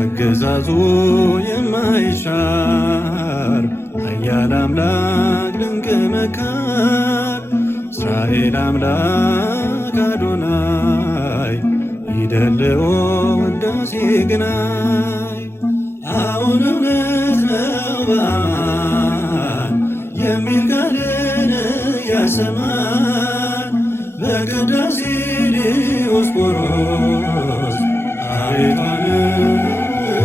አገዛዙ የማይሻር ኃያል አምላክ ድንቅ መካር እስራኤል አምላክ አዶናይ ይደልዎ ውዳሴ ግናይ አሁን እውነት ነው በአማን የሚል ቃልን ያሰማን በቅዳሴ ዲዮስቆሮስ አቤቷን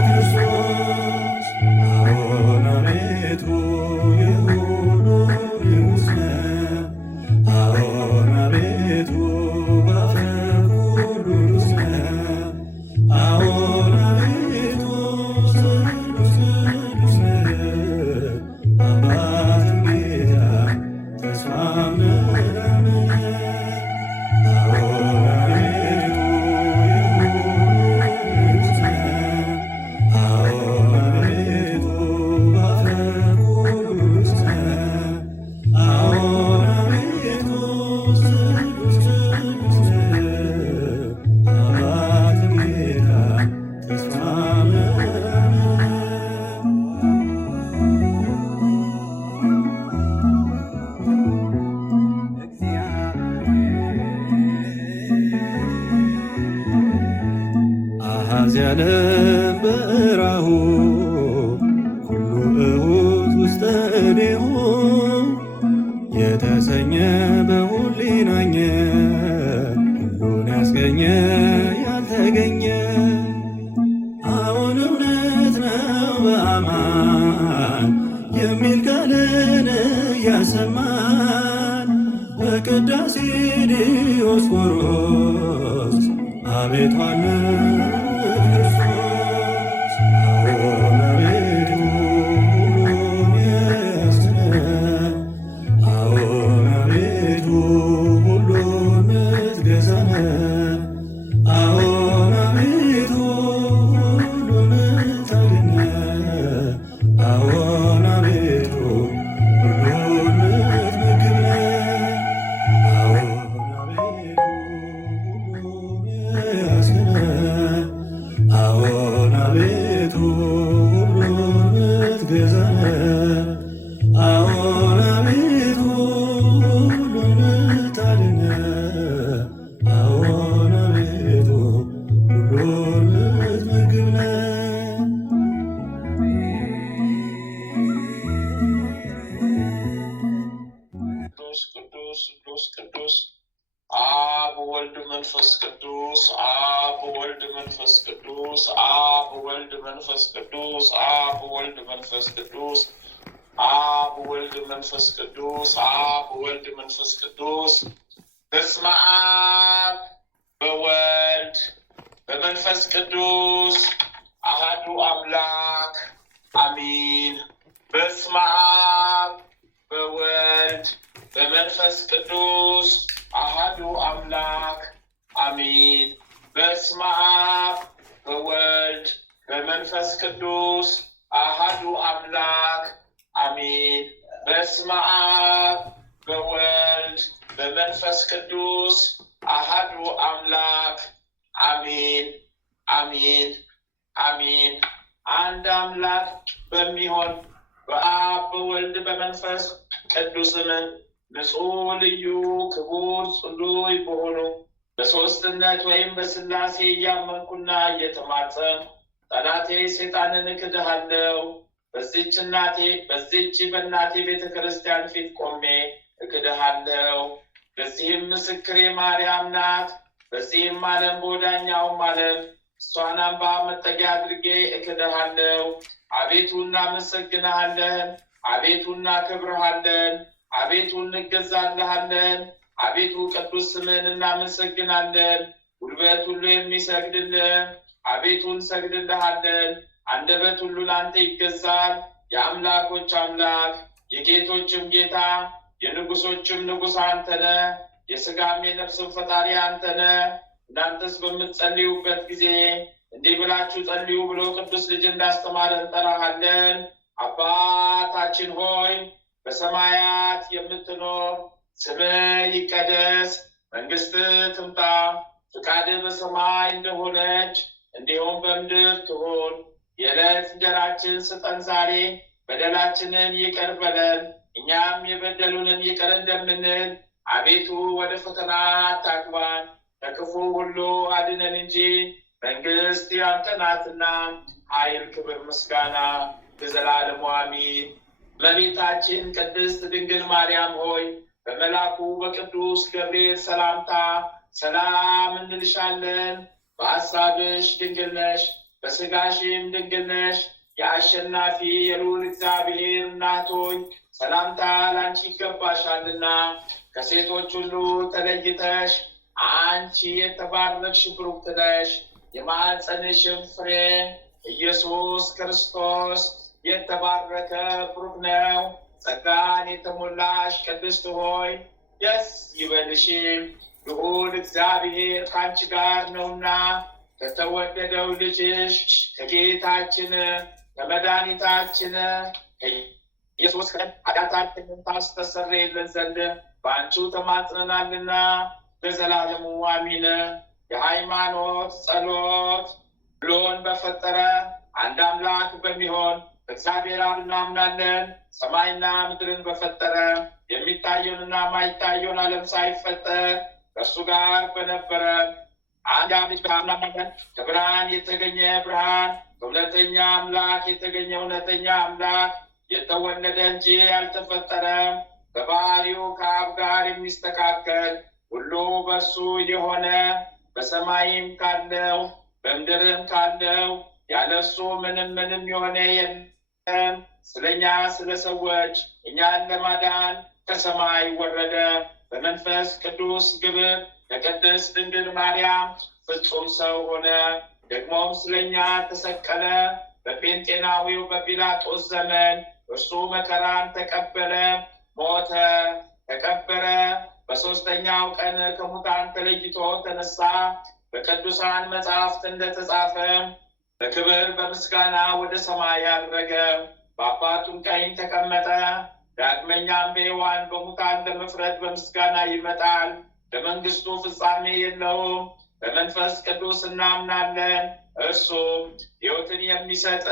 ክርስቶስ አዎን አቤቱ የሁሉ ይሙስን አዎን አቤቱ ባፈ ሁሉ ሉስን አዎን አቤቱ ስሉስ አባት ጌታ ተስፋ ምናምን ያለም በራሁ ኩሉ እሁት ውስተ እዴሁ የተሰኘ በሁሊናኘ ሁሉን ያስገኘ ያልተገኘ አሁን እውነት ነው በአማን የሚል ቃልን ያሰማን በቅዳሴ ዲዮስቆሮስ አቤቷን በስመ አብ በወልድ በመንፈስ ቅዱስ አሐዱ አምላክ አሚን። በስመ አብ በወልድ በመንፈስ ቅዱስ አሐዱ አምላክ አሚን። በስመ አብ በወልድ በመንፈስ ቅዱስ አሐዱ አምላክ አሚን። በስመ አብ በወልድ በመንፈስ ቅዱስ አሐዱ አምላክ አሚን። አሜን አሜን። አንድ አምላክ በሚሆን በአብ በወልድ በመንፈስ ቅዱስም ንጹሕ ልዩ ክቡር ጽሉይ በሆኑ በሦስትነት ወይም በሥላሴ እያመንኩና እየተማጸንኩ ጠላቴ ሰይጣንን እክድሃለሁ። በዚህች በእናቴ ቤተ ክርስቲያን ፊት ቆሜ እክድሃለሁ። በዚህም ምስክሬ ማርያም ናት። በዚህም ዓለም በወዳኛውም ዓለም እሷን አምባ መጠጊያ አድርጌ እክድሃለሁ። አቤቱ እናመሰግንሃለን። አቤቱ እናከብርሃለን። አቤቱ እንገዛልሃለን። አቤቱ ቅዱስ ስምህን እናመሰግናለን። ጉልበት ሁሉ የሚሰግድልህ አቤቱ እንሰግድልሃለን። አንደበት ሁሉ ለአንተ ይገዛል። የአምላኮች አምላክ የጌቶችም ጌታ የንጉሶችም ንጉሥ አንተ ነህ። የሥጋም የነፍስም ፈጣሪ አንተ ነህ። እናንተስ በምትጸልዩበት ጊዜ እንዲህ ብላችሁ ጸልዩ ብሎ ቅዱስ ልጅ እንዳስተማረ እንጠራሃለን። አባታችን ሆይ በሰማያት የምትኖር ስምህ ይቀደስ፣ መንግሥትህ ትምጣ፣ ፍቃድህ በሰማይ እንደሆነች እንዲሁም በምድር ትሁን። የዕለት እንጀራችንን ስጠን ዛሬ፣ በደላችንን ይቅር በለን እኛም የበደሉንን ይቅር እንደምንል፣ አቤቱ ወደ ፈተና አታግባን ከክፉ ሁሉ አድነን እንጂ መንግሥት ያንተ ናትና ኃይል፣ ክብር፣ ምስጋና ለዘላለሙ አሜን። እመቤታችን ቅድስት ድንግል ማርያም ሆይ በመልአኩ በቅዱስ ገብርኤል ሰላምታ ሰላም እንልሻለን። በሐሳብሽ ድንግል ነሽ፣ በሥጋሽም ድንግል ነሽ። የአሸናፊ የልዑል እግዚአብሔር እናት ሆይ ሰላምታ ላንቺ ይገባሻልና ከሴቶች ሁሉ ተለይተሽ አንቺ የተባረክሽ ብሩክት ነሽ። የማኅፀንሽም ፍሬ ኢየሱስ ክርስቶስ የተባረከ ብሩክ ነው። ጸጋን የተሞላሽ ቅድስት ሆይ ደስ ይበልሽ፣ ልዑል እግዚአብሔር ከአንቺ ጋር ነውና ከተወደደው ልጅሽ ከጌታችን ከመድኃኒታችን ኢየሱስ ኃጢአታችንን ታስተሰርይልን ዘንድ በአንቺው ተማጽነናልና ለዘላለሙ አሚን። የሃይማኖት ጸሎት። ሁሉን በፈጠረ አንድ አምላክ በሚሆን በእግዚአብሔር አብ እናምናለን። ሰማይና ምድርን በፈጠረ የሚታየውንና ማይታየውን ዓለም ሳይፈጠር ከእርሱ ጋር በነበረ አንድ ልጅ እናምናለን። ከብርሃን የተገኘ ብርሃን፣ ከእውነተኛ አምላክ የተገኘ እውነተኛ አምላክ፣ የተወለደ እንጂ ያልተፈጠረ፣ በባህሪው ከአብ ጋር የሚስተካከል፣ ሁሉ በእርሱ የሆነ፣ በሰማይም ካለው በምድርም ካለው ያለ እርሱ ምንም የሆነ የለም። ስለኛ ስለ ሰዎች እኛን ለማዳን ከሰማይ ወረደ። በመንፈስ ቅዱስ ግብር ከቅድስት ድንግል ማርያም ፍጹም ሰው ሆነ። ደግሞም ስለኛ ተሰቀለ። በጴንጤናዊው በጲላጦስ ዘመን እርሱ መከራን ተቀበለ፣ ሞተ፣ ተቀበረ። በሦስተኛው ቀን ከሙታን ተለይቶ ተነሳ። በቅዱሳን መጻሕፍት እንደተጻፈ በክብር በምስጋና ወደ ሰማይ አረገ፣ በአባቱም ቀኝ ተቀመጠ። ዳግመኛም በሕያዋን በሙታን ለመፍረድ በምስጋና ይመጣል። ለመንግሥቱ ፍጻሜ የለውም። በመንፈስ ቅዱስ እናምናለን። እርሱ ሕይወትን የሚሰጥ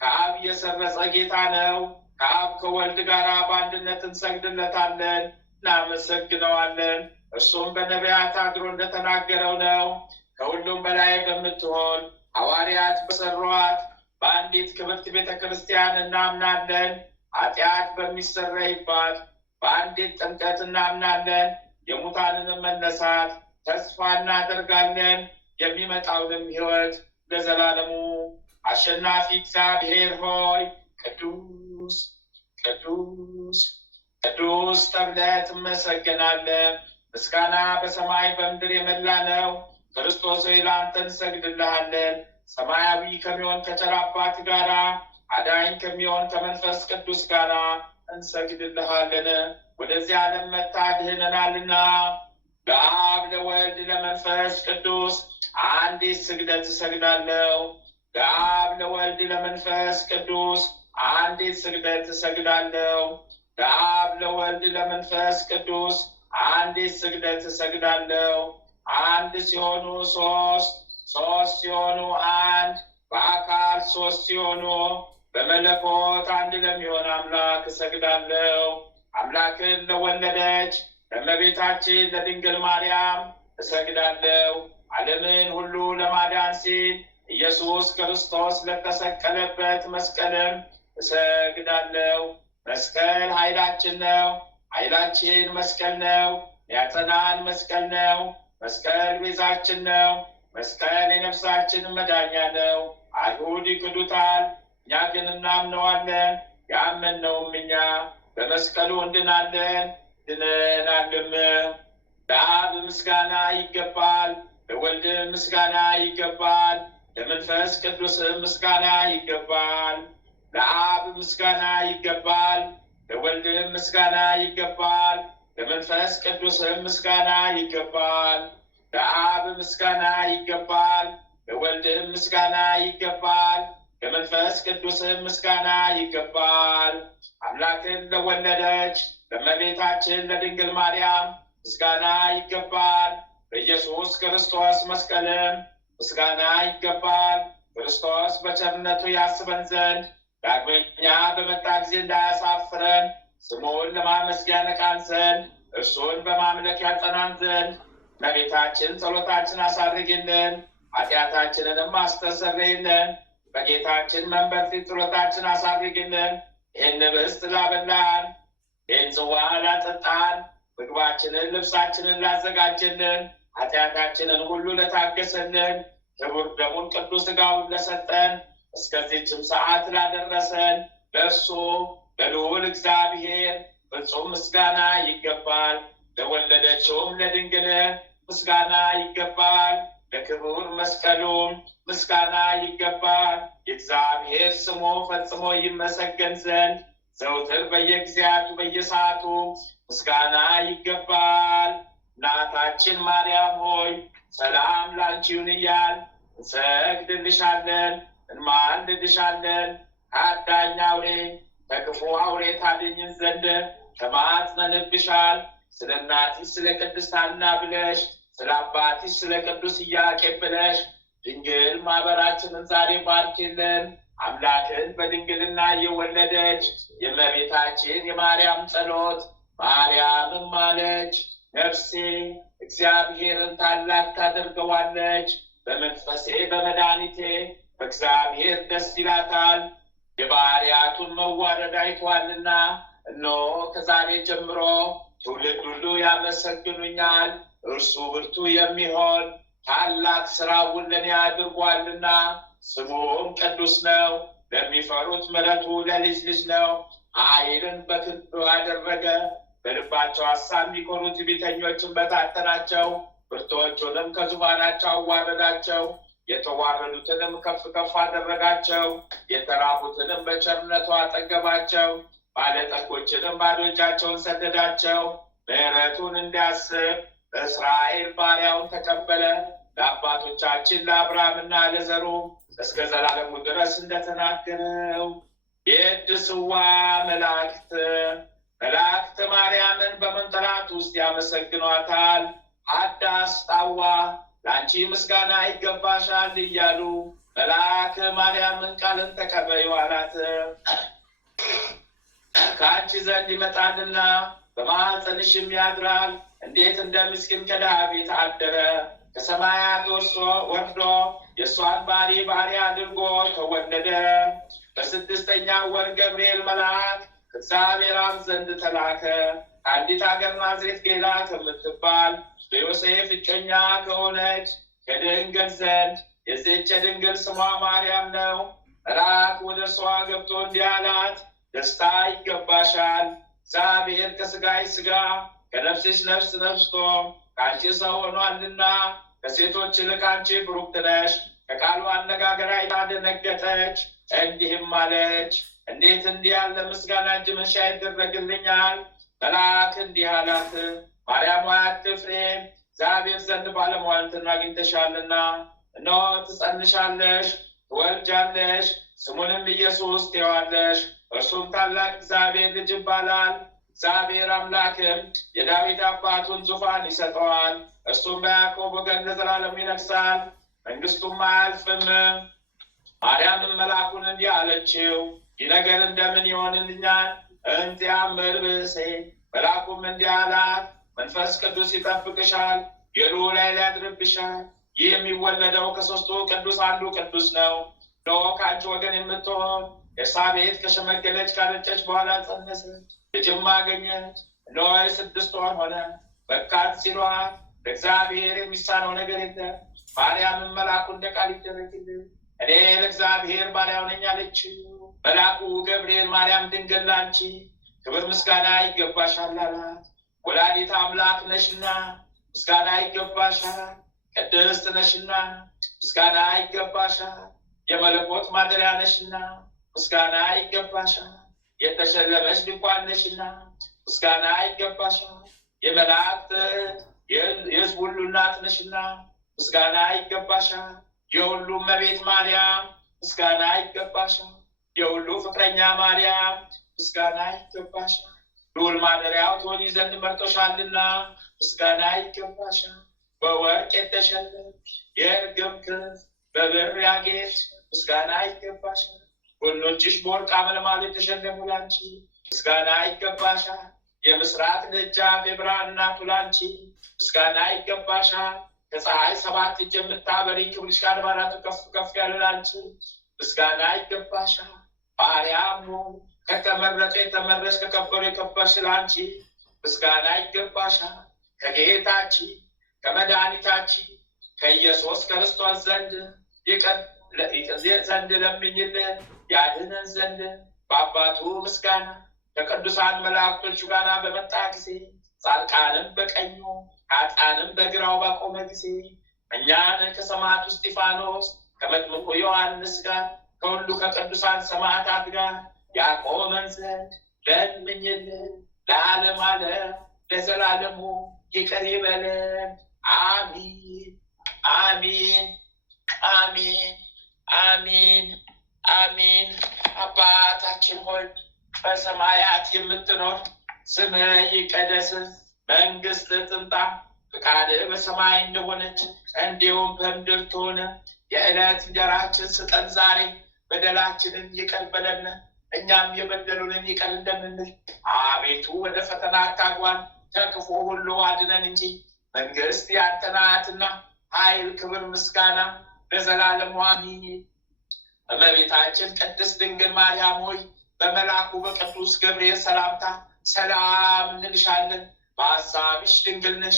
ከአብ የሰረጸ ጌታ ነው። ከአብ ከወልድ ጋር በአንድነት እንሰግድለታለን፣ እናመሰግነዋለን። እርሱም በነቢያት አድሮ እንደተናገረው ነው። ከሁሉም በላይ በምትሆን ሐዋርያት በሰሯት በአንዲት ክብርት ቤተ ክርስቲያን እናምናለን። ኃጢአት በሚሰረይባት በአንዲት ጥምቀት እናምናለን። የሙታንንም መነሳት ተስፋ እናደርጋለን፣ የሚመጣውንም ሕይወት ለዘላለሙ። አሸናፊ እግዚአብሔር ሆይ ቅዱስ ቅዱስ ቅዱስ ተብለህ ትመሰገናለህ። ምስጋና በሰማይ በምድር የመላ ነው። ክርስቶስ ሆይ ለአንተ እንሰግድልሃለን። ሰማያዊ ከሚሆን ከቸር አባት ጋራ አዳኝ ከሚሆን ከመንፈስ ቅዱስ ጋራ እንሰግድልሃለን። ወደዚህ ዓለም መጥተህ አድነናልና ለአብ ለወልድ ለመንፈስ ቅዱስ አንዲት ስግደት እሰግዳለሁ። ለአብ ለወልድ ለመንፈስ ቅዱስ አንዲት ስግደት እሰግዳለሁ። ለአብ ለወልድ ለመንፈስ ቅዱስ አንዲት ስግደት እሰግዳለሁ። አንድ ሲሆኑ ሶስት፣ ሶስት ሲሆኑ አንድ፣ በአካል ሶስት ሲሆኑ በመለኮት አንድ ለሚሆን አምላክ እሰግዳለሁ። አምላክን ለወለደች ለእመቤታችን ለድንግል ማርያም እሰግዳለሁ። ዓለምን ሁሉ ለማዳን ሲል ኢየሱስ ክርስቶስ ለተሰቀለበት መስቀልም እሰግዳለሁ። መስቀል ኃይላችን ነው። ኃይላችን መስቀል ነው። ያጸናን መስቀል ነው። መስቀል ቤዛችን ነው። መስቀል የነፍሳችን መዳኛ ነው። አይሁድ ይክዱታል፣ እኛ ግን እናምነዋለን። ያመንነውም እኛ በመስቀሉ እንድናለን ድነናልም። ለአብ ምስጋና ይገባል፣ ለወልድ ምስጋና ይገባል፣ ለመንፈስ ቅዱስም ምስጋና ይገባል። ለአብ ምስጋና ይገባል፣ ለወልድ ምስጋና ይገባል፣ ለመንፈስ ቅዱስም ምስጋና ይገባል። ለአብ ምስጋና ይገባል፣ ለወልድ ምስጋና ይገባል፣ ለመንፈስ ቅዱስም ምስጋና ይገባል። አምላክን ለወለደች ለእመቤታችን ለድንግል ማርያም ምስጋና ይገባል። በኢየሱስ ክርስቶስ መስቀልም ምስጋና ይገባል። ክርስቶስ በቸርነቱ ያስበን ዘንድ ዳግመኛ በመጣ ጊዜ እንዳያሳፍረን ስሙን ለማመስገን ያነቃን ዘንድ እርሱን በማምለክ ያጸናን ዘንድ እመቤታችን ጸሎታችን አሳርግልን፣ ኃጢአታችንንም አስተሰርይልን። በጌታችን መንበር ፊት ጸሎታችን አሳርግልን። ይህን ኅብስት ላበላን፣ ይህን ጽዋ ላጠጣን፣ ምግባችንን ልብሳችንን ላዘጋጀልን፣ ኃጢአታችንን ሁሉ ለታገሰልን፣ ክቡር ደሙን ቅዱስ ሥጋውን ለሰጠን፣ እስከዚህችም ሰዓት ላደረሰን ለእርሱ ለልዑል እግዚአብሔር ፍጹም ምስጋና ይገባል። ለወለደችውም ለድንግል ምስጋና ይገባል። ለክቡር መስቀሉም ምስጋና ይገባል። የእግዚአብሔር ስሙ ፈጽሞ ይመሰገን ዘንድ ዘውትር በየጊዜያቱ በየሰዓቱ ምስጋና ይገባል። እናታችን ማርያም ሆይ ሰላም ላንቺ ይሁን እያል እንሰግድልሻለን፣ እንማልድልሻለን። ከአዳኝ አውሬ ከክፉ አውሬ ታድኝን ዘንድ ተማጽነንብሻል። ስለ እናትሽ ስለ ቅድስት ሐና ብለሽ ስለ አባትሽ ስለ ቅዱስ ኢያቄም ብለሽ ድንግል ማህበራችንን ዛሬ ባርኪልን። አምላክን በድንግልና የወለደች የእመቤታችን የማርያም ጸሎት ማርያምም አለች፣ ነፍሴ እግዚአብሔርን ታላቅ ታደርገዋለች፣ በመንፈሴ በመድኃኒቴ በእግዚአብሔር ደስ ይላታል። የባሪያቱን መዋረድ አይቷልና፣ እነሆ ከዛሬ ጀምሮ ትውልድ ሁሉ ያመሰግኑኛል። እርሱ ብርቱ የሚሆን ታላቅ ሥራውን ለእኔ አድርጓልና፣ ስሙም ቅዱስ ነው። ለሚፈሩት ምሕረቱ ለልጅ ልጅ ነው። ኃይልን በክንዱ አደረገ። በልባቸው ሐሳብ የሚኮሩ ትዕቢተኞችን በታተናቸው። ብርቱዎቹንም ከዙፋናቸው አዋረዳቸው። የተዋረዱትንም ከፍ ከፍ አደረጋቸው። የተራቡትንም በቸርነቱ አጠገባቸው። ባለጠጎችንም ባዶ እጃቸውን ሰደዳቸው። ምሕረቱን እንዲያስብ እስራኤል ባሪያውን ተቀበለ። ለአባቶቻችን ለአብርሃምና ለዘሩ እስከ ዘላለሙ ድረስ እንደተናገረው። የድስዋ መላእክት ማርያምን በመንጠራት ውስጥ ያመሰግኗታል። አዳስ ጣዋ ለአንቺ ምስጋና ይገባሻል እያሉ መልአክ ማርያምን ቃልን ተቀበዩ አላት። ከአንቺ ዘንድ ይመጣልና በማኅፀንሽም ያድራል። እንዴት እንደ ምስኪን ከድሃ ቤት አደረ። ከሰማያት ወርዶ የእሷን ባሪያ አድርጎ ተወለደ። በስድስተኛው ወር ገብርኤል መልአክ ከእግዚአብሔር አብ ዘንድ ተላከ። ከአንዲት ሀገር ናዝሬት ጌላ ከምትባል በዮሴፍ እጮኛ ከሆነች ከድንግል ዘንድ የዚህች የድንግል ስሟ ማርያም ነው። መልአክ ወደ እርሷ ገብቶ እንዲህ አላት፣ ደስታ ይገባሻል፣ እግዚአብሔር ከሥጋሽ ሥጋ ከነፍስሽ ነፍስ ነስቶ ከአንቺ ሰው ሆኗልና፣ ከሴቶች ይልቅ አንቺ ብሩክት ነሽ። ከቃሉ አነጋገር አይታ ደነገጠች፣ እንዲህም አለች፣ እንዴት እንዲህ ያለ ምስጋና እጅ መንሻ ይደረግልኛል? መልአክ እንዲህ አላት፣ ማርያም ሆይ አትፍሪ፣ እግዚአብሔር ዘንድ ባለሟልነትን አግኝተሻልና፣ እነሆ ትጸንሻለሽ፣ ትወልጃለሽ፣ ስሙንም ኢየሱስ ትዪዋለሽ። እርሱም ታላቅ እግዚአብሔር ልጅ ይባላል። እግዚአብሔር አምላክም የዳዊት አባቱን ዙፋን ይሰጠዋል። እርሱም በያዕቆብ ወገን ለዘላለም ይነግሣል። መንግስቱም አያልፍም። ማርያምም መልአኩን እንዲህ አለችው፣ ይህ ነገር እንደምን ይሆንልኛል? እንቲአምር ብእሴ። መልአኩም እንዲህ አላት፣ መንፈስ ቅዱስ ይጠብቅሻል፣ የልዑል ኃይል ያድርብሻል። ይህ የሚወለደው ከሦስቱ ቅዱስ አንዱ ቅዱስ ነው። እነሆ ከአንቺ ወገን የምትሆን ኤልሳቤጥ ከሸመገለች ካረጨች በኋላ ጸነሰች፣ ልጅም አገኘች። እነሆ የ6 ወር ሆነ። በካት ሲሏት ለእግዚአብሔር የሚሳነው ነገር የለም። ማርያምን መልአኩ እንደ ቃል ይደረግልኝ፣ እኔ ለእግዚአብሔር ባሪያው ነኝ አለችው። መልአኩ ገብርኤል ማርያም ድንግል ላንቺ ክብር ምስጋና ይገባሻል አላት። ወላዲተ አምላክ ነሽና ምስጋና ይገባሻል። ቅድስት ነሽና ምስጋና ይገባሻል። የመለኮት ማደሪያ ነሽና ምስጋና ይገባሻል። የተሸለመች ድንኳን ነሽና ምስጋና ይገባሻል። የመላእክት የሕዝብ ሁሉ እናት ነሽና ምስጋና ይገባሻል። የሁሉ እመቤት ማርያም ምስጋና ይገባሻል። የሁሉ ፍቅረኛ ማርያም ምስጋና ይገባሻል። ልዑል ማደሪያው ትሆኚ ዘንድ መርጦሻልና ምስጋና ይገባሻል። በወርቅ የተሸለምሽ የእርግብ ክንፍ በብር ያጌጥሽ ምስጋና ይገባሻል። ጎኖችሽ በወርቅ አመልማል የተሸለሙ ላንቺ ምስጋና ይገባሻል። የምስራቅ ደጃፍ የብርሃን እናቱ ላንቺ ምስጋና ይገባሻል። ከፀሐይ 7 እጅ የምታበሪ ክብርሽ ከአድባራቱ ከፍ ከፍ ያለ ላንቺ ምስጋና ይገባሻል። ባሪያም ከተመረጠ የተመረጥሽ ከከበሩ የከበርሽ ላንቺ ምስጋና ይገባሻል። ከጌታችን ከመድኃኒታችን ከኢየሱስ ክርስቶስ ዘንድ ዘንድ ለምኝልን ያድነን ዘንድ በአባቱ ምስጋና ከቅዱሳን መላእክቶቹ ጋር በመጣ ጊዜ ጻድቃንም በቀኙ ኃጥአንም በግራው ባቆመ ጊዜ እኛን ከሰማዕቱ እስጢፋኖስ ከመጥምቁ ዮሐንስ ጋር ከሁሉ ከቅዱሳን ሰማዕታት ጋር ያቆመን ዘንድ ለምኝልን። ለዓለም ዓለም ለዘላለሙ ይቅር ይበለን። አሚን አሚን አሚን አሚን አሚን። አባታችን ሆይ በሰማያት የምትኖር ስምህ ይቀደስ፣ መንግሥትህ ትምጣ፣ ፈቃድህ በሰማይ እንደሆነች እንዲሁም በምድር ትሁን። የዕለት እንጀራችንን ስጠን ዛሬ፣ በደላችንን ይቅር በለን እኛም የበደሉንን ይቅር እንደምንል፣ አቤቱ ወደ ፈተና አታግባን ከክፉ ሁሉ አድነን እንጂ መንግሥት ያንተ ናትና ኃይል፣ ክብር፣ ምስጋና ለዘላለሙ አሜን። እመቤታችን ቅድስት ድንግል ማርያም ሆይ በመልአኩ በቅዱስ ገብርኤል ሰላምታ ሰላም እንልሻለን። በሐሳብሽ ድንግል ነሽ፣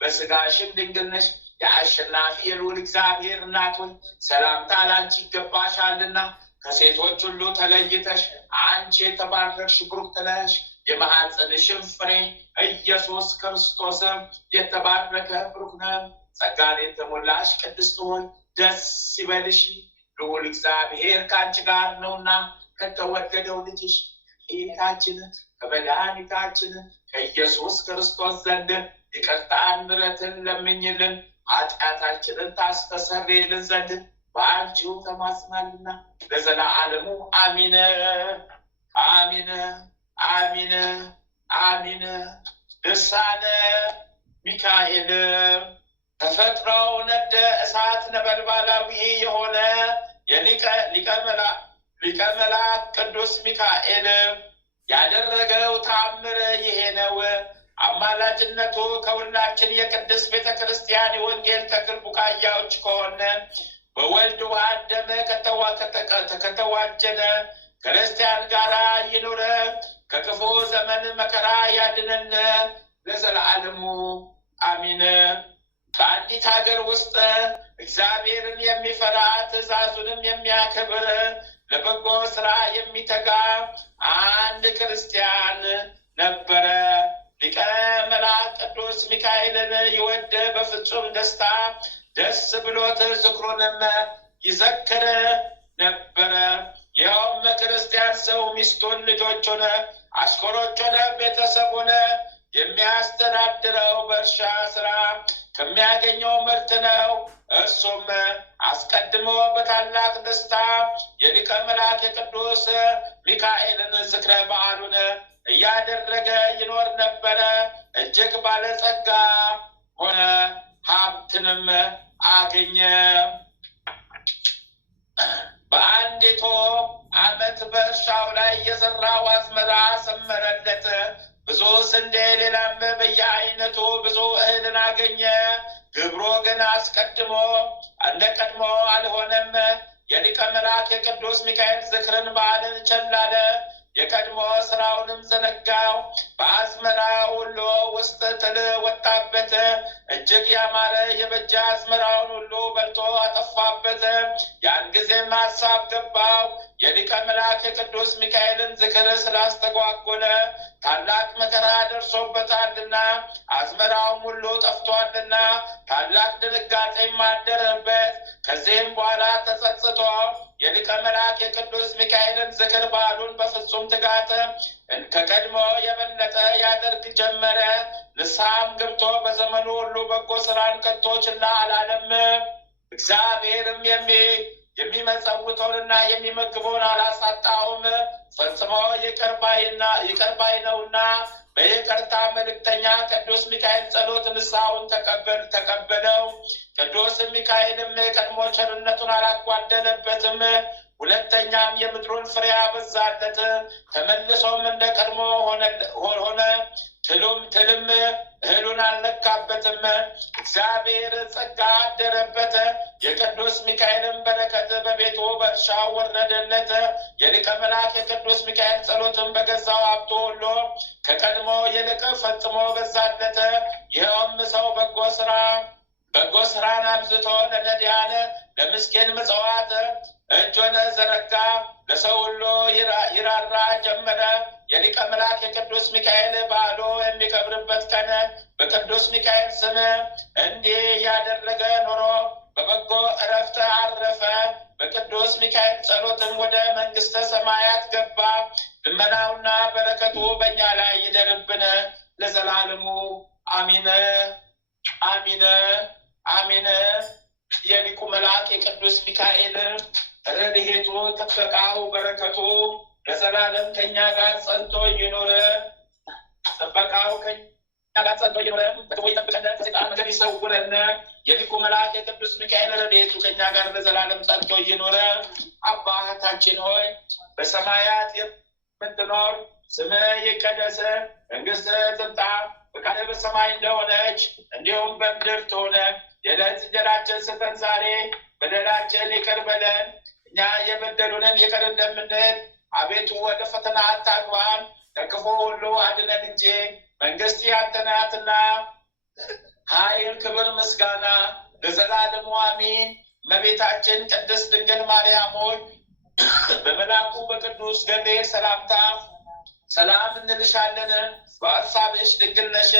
በሥጋሽም ድንግል ነሽ። የአሸናፊ የልዑል እግዚአብሔር እናት ሆይ ሰላምታ ላንቺ ይገባሻልና ከሴቶች ሁሉ ተለይተሽ አንቺ የተባረክሽ ብሩክት ነሽ። የማኅፀንሽም ፍሬ ኢየሱስ ክርስቶስም የተባረከ ብሩክ ነው። ጸጋን የተሞላሽ ቅድስት ሆይ ደስ ይበልሽ፣ ልዑል እግዚአብሔር ከአንቺ ጋር ነውና ከተወደደው ልጅሽ ጌታችን ከመድኃኒታችን ከኢየሱስ ክርስቶስ ዘንድ ይቅርታን ምሕረትን ለምኝልን ኃጢአታችንን ታስተሰርይልን ዘንድ በአንቺው ተማጽናልና ለዘላለሙ አሚን አሚን አሚን አሚን። ልሳነ ሚካኤል ተፈጥሮው ነደ እሳት ነበልባላዊ የሆነ ሊቀ መላእክት ቅዱስ ሚካኤል ያደረገው ተአምር ይሄ ነው። አማላጅነቱ ከሁላችን የቅድስት ቤተ ክርስቲያን የወንጌል ተክል ቡቃያዎች ከሆነ በወልድ ውሃ ደም ከተዋጀነ ክርስቲያን ጋራ ይኑረ፣ ከክፉ ዘመን መከራ ያድነን ለዘላለሙ አሚን። በአንዲት ሀገር ውስጥ እግዚአብሔርን የሚፈራ ትእዛዙንም የሚያከብር ለበጎ ስራ የሚተጋ አንድ ክርስቲያን ነበረ። ሊቀ መላእክት ቅዱስ ሚካኤልን ይወድ በፍጹም ደስታ ደስ ብሎት ዝክሩንም ይዘክር ነበረ። ይኸውም ክርስቲያን ሰው ሚስቱን፣ ልጆቹን፣ አሽከሮቹን፣ ቤተሰቡን የሚያስተዳድረው በእርሻ ስራ ከሚያገኘው ምርት ነው። እርሱም አስቀድሞ በታላቅ ደስታ የሊቀ መላእክት የቅዱስ ሚካኤልን ዝክረ በዓሉን እያደረገ ይኖር ነበረ። እጅግ ባለጸጋ ሆነ። ሀብትንም አገኘ። በአንዲቱ ዓመት በእርሻው ላይ የዘራው አዝመራ ሰመረለት። ብዙ ስንዴ፣ ሌላም በየአይነቱ ብዙ እህልን አገኘ። ግብሩ ግን አስቀድሞ እንደ ቀድሞ አልሆነም። የሊቀ መላእክት የቅዱስ ሚካኤል ዝክርን በዓልን ቸል አለ። የቀድሞ ስራውንም ዘነጋው። በአዝመራ ሁሉ ውስጥ ትል ወጣበት። እጅግ ያማረ የበጃ አዝመራውን ሁሉ በልቶ አጠፋበት። ያን ጊዜም ሀሳብ ገባው። የሊቀ መላእክት የቅዱስ ሚካኤልን ዝክር ስላስተጓጎለ ታላቅ መከራ ደርሶበታልና አዝመራውም ሁሉ ጠፍቷልና ታላቅ ድንጋጤም አደረበት። ከዚህም በኋላ ተጸጽቶ የሊቀ መላእክት የቅዱስ ሚካኤልን ዝክር በዓሉን በፍጹም ትጋት ከቀድሞ የበለጠ ያደርግ ጀመረ። ንስሐም ገብቶ በዘመኑ ሁሉ በጎ ስራን ከቶ ችላ አላለም። እግዚአብሔርም የሚመጸውተውንና የሚመግበውን አላሳጣውም። ፈጽሞ ይቅር ባይ ነውና በይቅርታ መልእክተኛ ቅዱስ ሚካኤል ጸሎት ንስሐውን ተቀበለው። ቅዱስ ሚካኤልም ቀድሞ ቸርነቱን አላጓደለበትም። ሁለተኛም የምድሩን ፍሬ አበዛለት። ተመልሶም እንደ ቀድሞ ሆነ። ትልም እህሉን አልነካበትም። እግዚአብሔር ጸጋ አደረበት። የቅዱስ ሚካኤልን በረከት በቤቱ በእርሻው ወረደለት። የሊቀ መላእክት የቅዱስ ሚካኤል ጸሎትን በገዛው ሀብቱ ሁሉ ከቀድሞ ይልቅ ፈጽሞ በዛለት። ይኸውም ሰው በጎ ስራን አብዝቶ ለነዳያን ለምስኪን ምጽዋት እጁን ዘረጋ፣ ለሰው ሁሉ ይራራ ጀመረ። የሊቀ መላእክት የቅዱስ ሚካኤል በዓሉ የሚከብርበት ቀን በቅዱስ ሚካኤል ስም እንዲህ ያደረገ ኖሮ በበጎ ዕረፍት አረፈ። በቅዱስ ሚካኤል ጸሎትም ወደ መንግሥተ ሰማያት ገባ። ልመናውና በረከቱ በእኛ ላይ ይደርብን ለዘላለሙ አሚን አሚን አሚን። የሊቁ መልአክ የቅዱስ ሚካኤል ረድኤቱ ጥበቃው በረከቱ ለዘላለም ከኛ ጋር ጸንቶ ይኖር። ጥበቃው ከኛ ጋር ጸንቶ ይኖር። ይጠብቀን፣ ከሰይጣን መንገድ ይሰውረን። የሊቁ መልአክ የቅዱስ ሚካኤል ረድኤቱ ከኛ ጋር ለዘላለም ጸንቶ ይኖር። አባታችን ሆይ በሰማያት የምትኖር ስምህ ይቀደስ፣ መንግሥትህ ትምጣ፣ ፈቃድህ በሰማይ እንደሆነች እንዲሁም በምድር ትሁን። የዕለት እንጀራችንን ስጠን ዛሬ፣ በደላችንን ይቅር በለን እኛ የበደሉንን ይቅር እንደምንል፣ አቤቱ ወደ ፈተና አታግባን ከክፉ ሁሉ አድነን እንጂ መንግሥት ያንተ ናትና ኃይል፣ ክብር፣ ምስጋና ለዘላለሙ አሜን። እመቤታችን ቅድስት ድንግል ማርያም ሆይ በመልአኩ በቅዱስ ገብርኤል ሰላምታ ሰላም እንልሻለን። በሐሳብሽ ድንግል ነሽ፣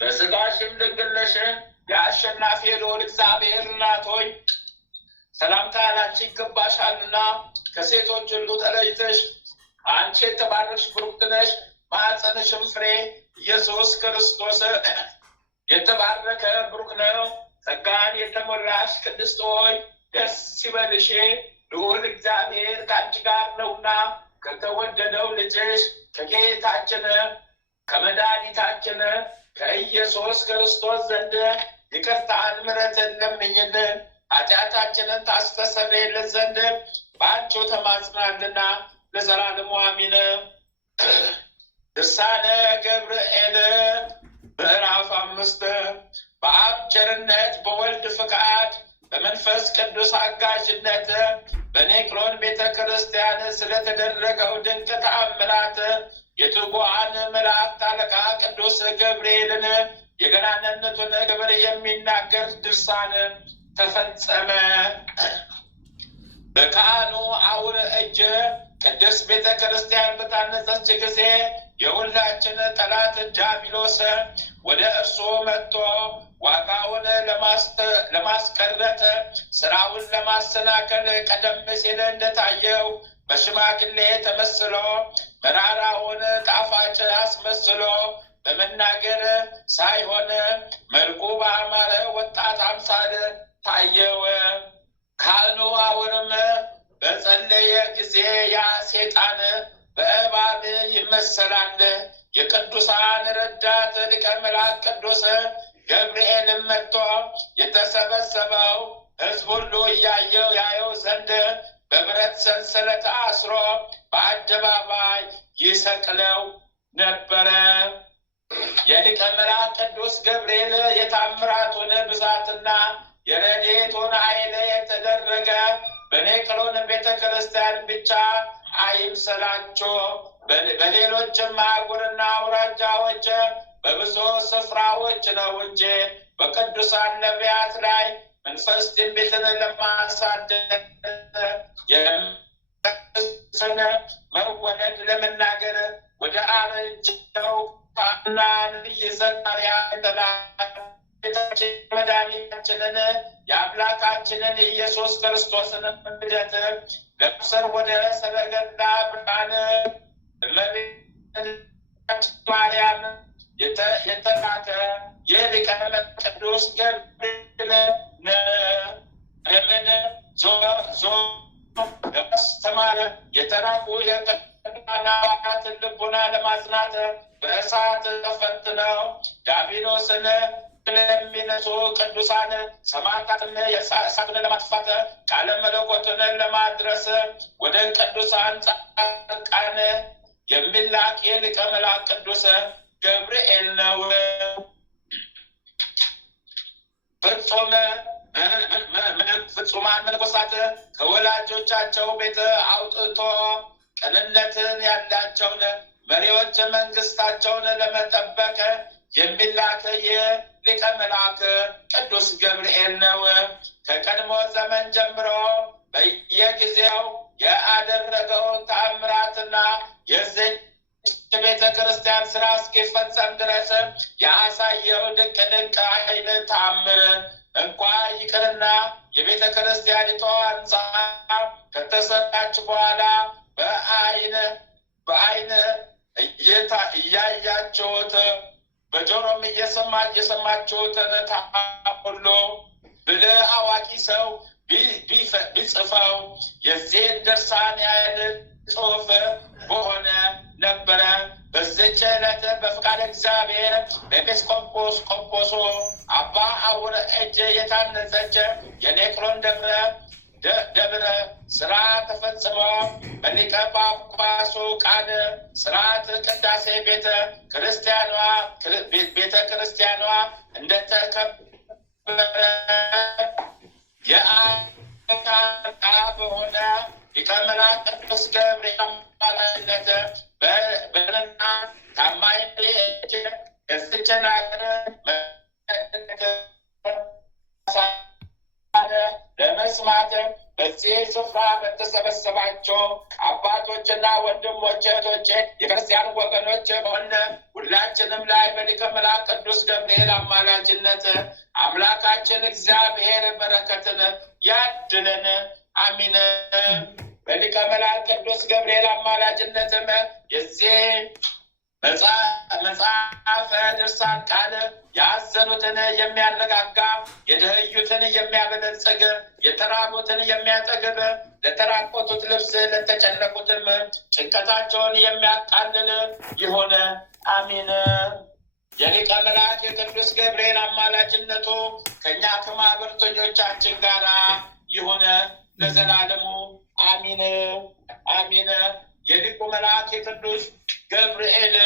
በሥጋሽም ድንግል ነሽ። የአሸናፊ ልዑል እግዚአብሔር እናት ሆይ ሰላምታ ላንቺ ይገባሻልና ከሴቶች ሁሉ ተለይተሽ አንቺ የተባረክሽ ብሩክት ነሽ። ማኅፀንሽም ፍሬ ኢየሱስ ክርስቶስ የተባረከ ብሩክ ነው። ጸጋን የተሞላሽ ቅድስት ሆይ ደስ ይበልሽ፣ ልዑል እግዚአብሔር ከአንቺ ጋር ነውና ከተወደደው ልጅሽ ከጌታችን ከመድኃኒታችን ከኢየሱስ ክርስቶስ ዘንድ ይቅርታን ምሕረትን ለምኝልን ኃጢአታችንን ታስተሰርይልን ዘንድ በአንቺው ተማጽናልና ለዘላለሙ አሜን። ድርሳነ ገብርኤል ምዕራፍ 5 በአብ ቸርነት በወልድ ፍቃድ በመንፈስ ቅዱስ አጋዥነት በኔቅሎን ቤተ ክርስቲያን ስለተደረገው ድንቅ ተአምራት የትጉሃን መላእክት አለቃ ቅዱስ ገብርኤልን የገናንነቱን ክብር የሚናገር ድርሳን ተፈጸመ። በካህኑ አውር እጅ ቅድስት ቤተ ክርስቲያን በታነጸች ጊዜ የሁላችን ጠላት ዲያብሎስ ወደ እርሱ መጥቶ ዋጋውን ለማስቀረት ስራውን ለማሰናከል ቀደም ሲል እንደታየው በሽማግሌ ተመስሎ መራራውን ጣፋጭ አስመስሎ በመናገር ሳይሆን መልኩ በአማረ ወጣት አምሳል ታየው። ካህኑ አውርም በጸለየ ጊዜ ያ ሴጣን በእባብ ይመሰላል። የቅዱሳን ረዳት ሊቀ መላእክት ቅዱስ ገብርኤልም መጥቶ የተሰበሰበው ሕዝብ ሁሉ ያየው ዘንድ በብረት ሰንሰለት አስሮ በአደባባይ ይሰቅለው ነበረ። የሊቀ መላእክት ቅዱስ ገብርኤል የታምራቱን ብዛትና የረድኤቱን ኃይል የተደረገ በኔቅሎን ቤተ ክርስቲያን ብቻ አይምሰላችሁ፣ በሌሎችም አህጉርና አውራጃዎች በብዙ ስፍራዎች ነው እንጂ በቅዱሳን ነቢያት ላይ መንፈስ ትንቢትን ለማሳደር የመንፈስን መወለድ ለመናገር ወደ አረጀው ና ነቢይ ዘካርያስ ጌታችን መድኃኒታችንን የአምላካችንን ኢየሱስ ክርስቶስን ልደት ለመብሰር ወደ ሰረገላ ብርሃን እመቤታችን ማርያም የተላከ የሊቀ መላእክት ቅዱስ ገብርኤል ለምን ለማስተማር የተራቁ የቅዱሳን ልቡና ለማጽናት በእሳት ተፈትነው ዲያብሎስን ለሚነሱ ቅዱሳን ሰማዕታትን እሳቱን ለማጥፋት ቃለ መለኮትን ለማድረስ ወደ ቅዱሳን ጻድቃን የሚላክ የሊቀ መላእክት ቅዱስ ገብርኤል ነው። ፍጹማን መነኮሳት ከወላጆቻቸው ቤት አውጥቶ ቅንነትን ያላቸውን መሪዎች መንግስታቸውን ለመጠበቅ የሚላክ የሊቀ መላእክት ቅዱስ ገብርኤል ነው። ከቀድሞ ዘመን ጀምሮ በየጊዜው ያደረገውን ተአምራትና የዚህ ቤተ ክርስቲያን ስራ እስኪፈጸም ድረስ ያሳየው ድንቅ ኃይል ተአምር እንኳ ይቅርና የቤተ ክርስቲያኒቷ ሕንፃ ከተሰራች በኋላ በአይን እያያችሁት በጆሮም እየሰማችሁትን ሁሉ ብልህ አዋቂ ሰው ቢጽፈው የዚህ ድርሳን ያህል ጽሑፍ በሆነ ነበረ። በዚች ዕለት በፍቃድ እግዚአብሔር በኤጲስቆጶሱ አባ አቡነ እጅ የታነጸች የኔቅሎን ደብረ ስራ ተፈጽሞ በሊቀ ጳጳሱ ቃል ስርዓት ቅዳሴ ቤተ ክርስቲያኗ እንደተከበረ የአቃ በሆነ ሊቀ መላእክት ቅዱስ ገብርኤል አማላጅነት በብርና ታማኝ እጅ ገዝቼን ለመስማት በዚህ ስፍራ በተሰበሰባቸው አባቶችና ወንድሞች እህቶች የክርስቲያን ወገኖች በሆነ ሁላችንም ላይ በሊቀ መላእክት ቅዱስ ገብርኤል አማላጅነት አምላካችን እግዚአብሔር በረከትን ያድለን። አሚን። በሊቀ መላእክት ቅዱስ ገብርኤል አማላጅነትም የዚህ መጽሐፈ ድርሳን ቃል ያዘኑትን የሚያረጋጋ፣ የደህዩትን የሚያበለጽግ፣ የተራቡትን የሚያጠግብ፣ ለተራቆቱት ልብስ፣ ለተጨነቁትም ጭንቀታቸውን የሚያቃልል ይሆነ። አሚን። የሊቀ መላእክት የቅዱስ ገብርኤል አማላጅነቱ ከእኛ ከማኅበርተኞቻችን ጋር ይሆነ ለዘላለሙ አሚን አሚን። የሊቁ መልአክ የቅዱስ ገብርኤል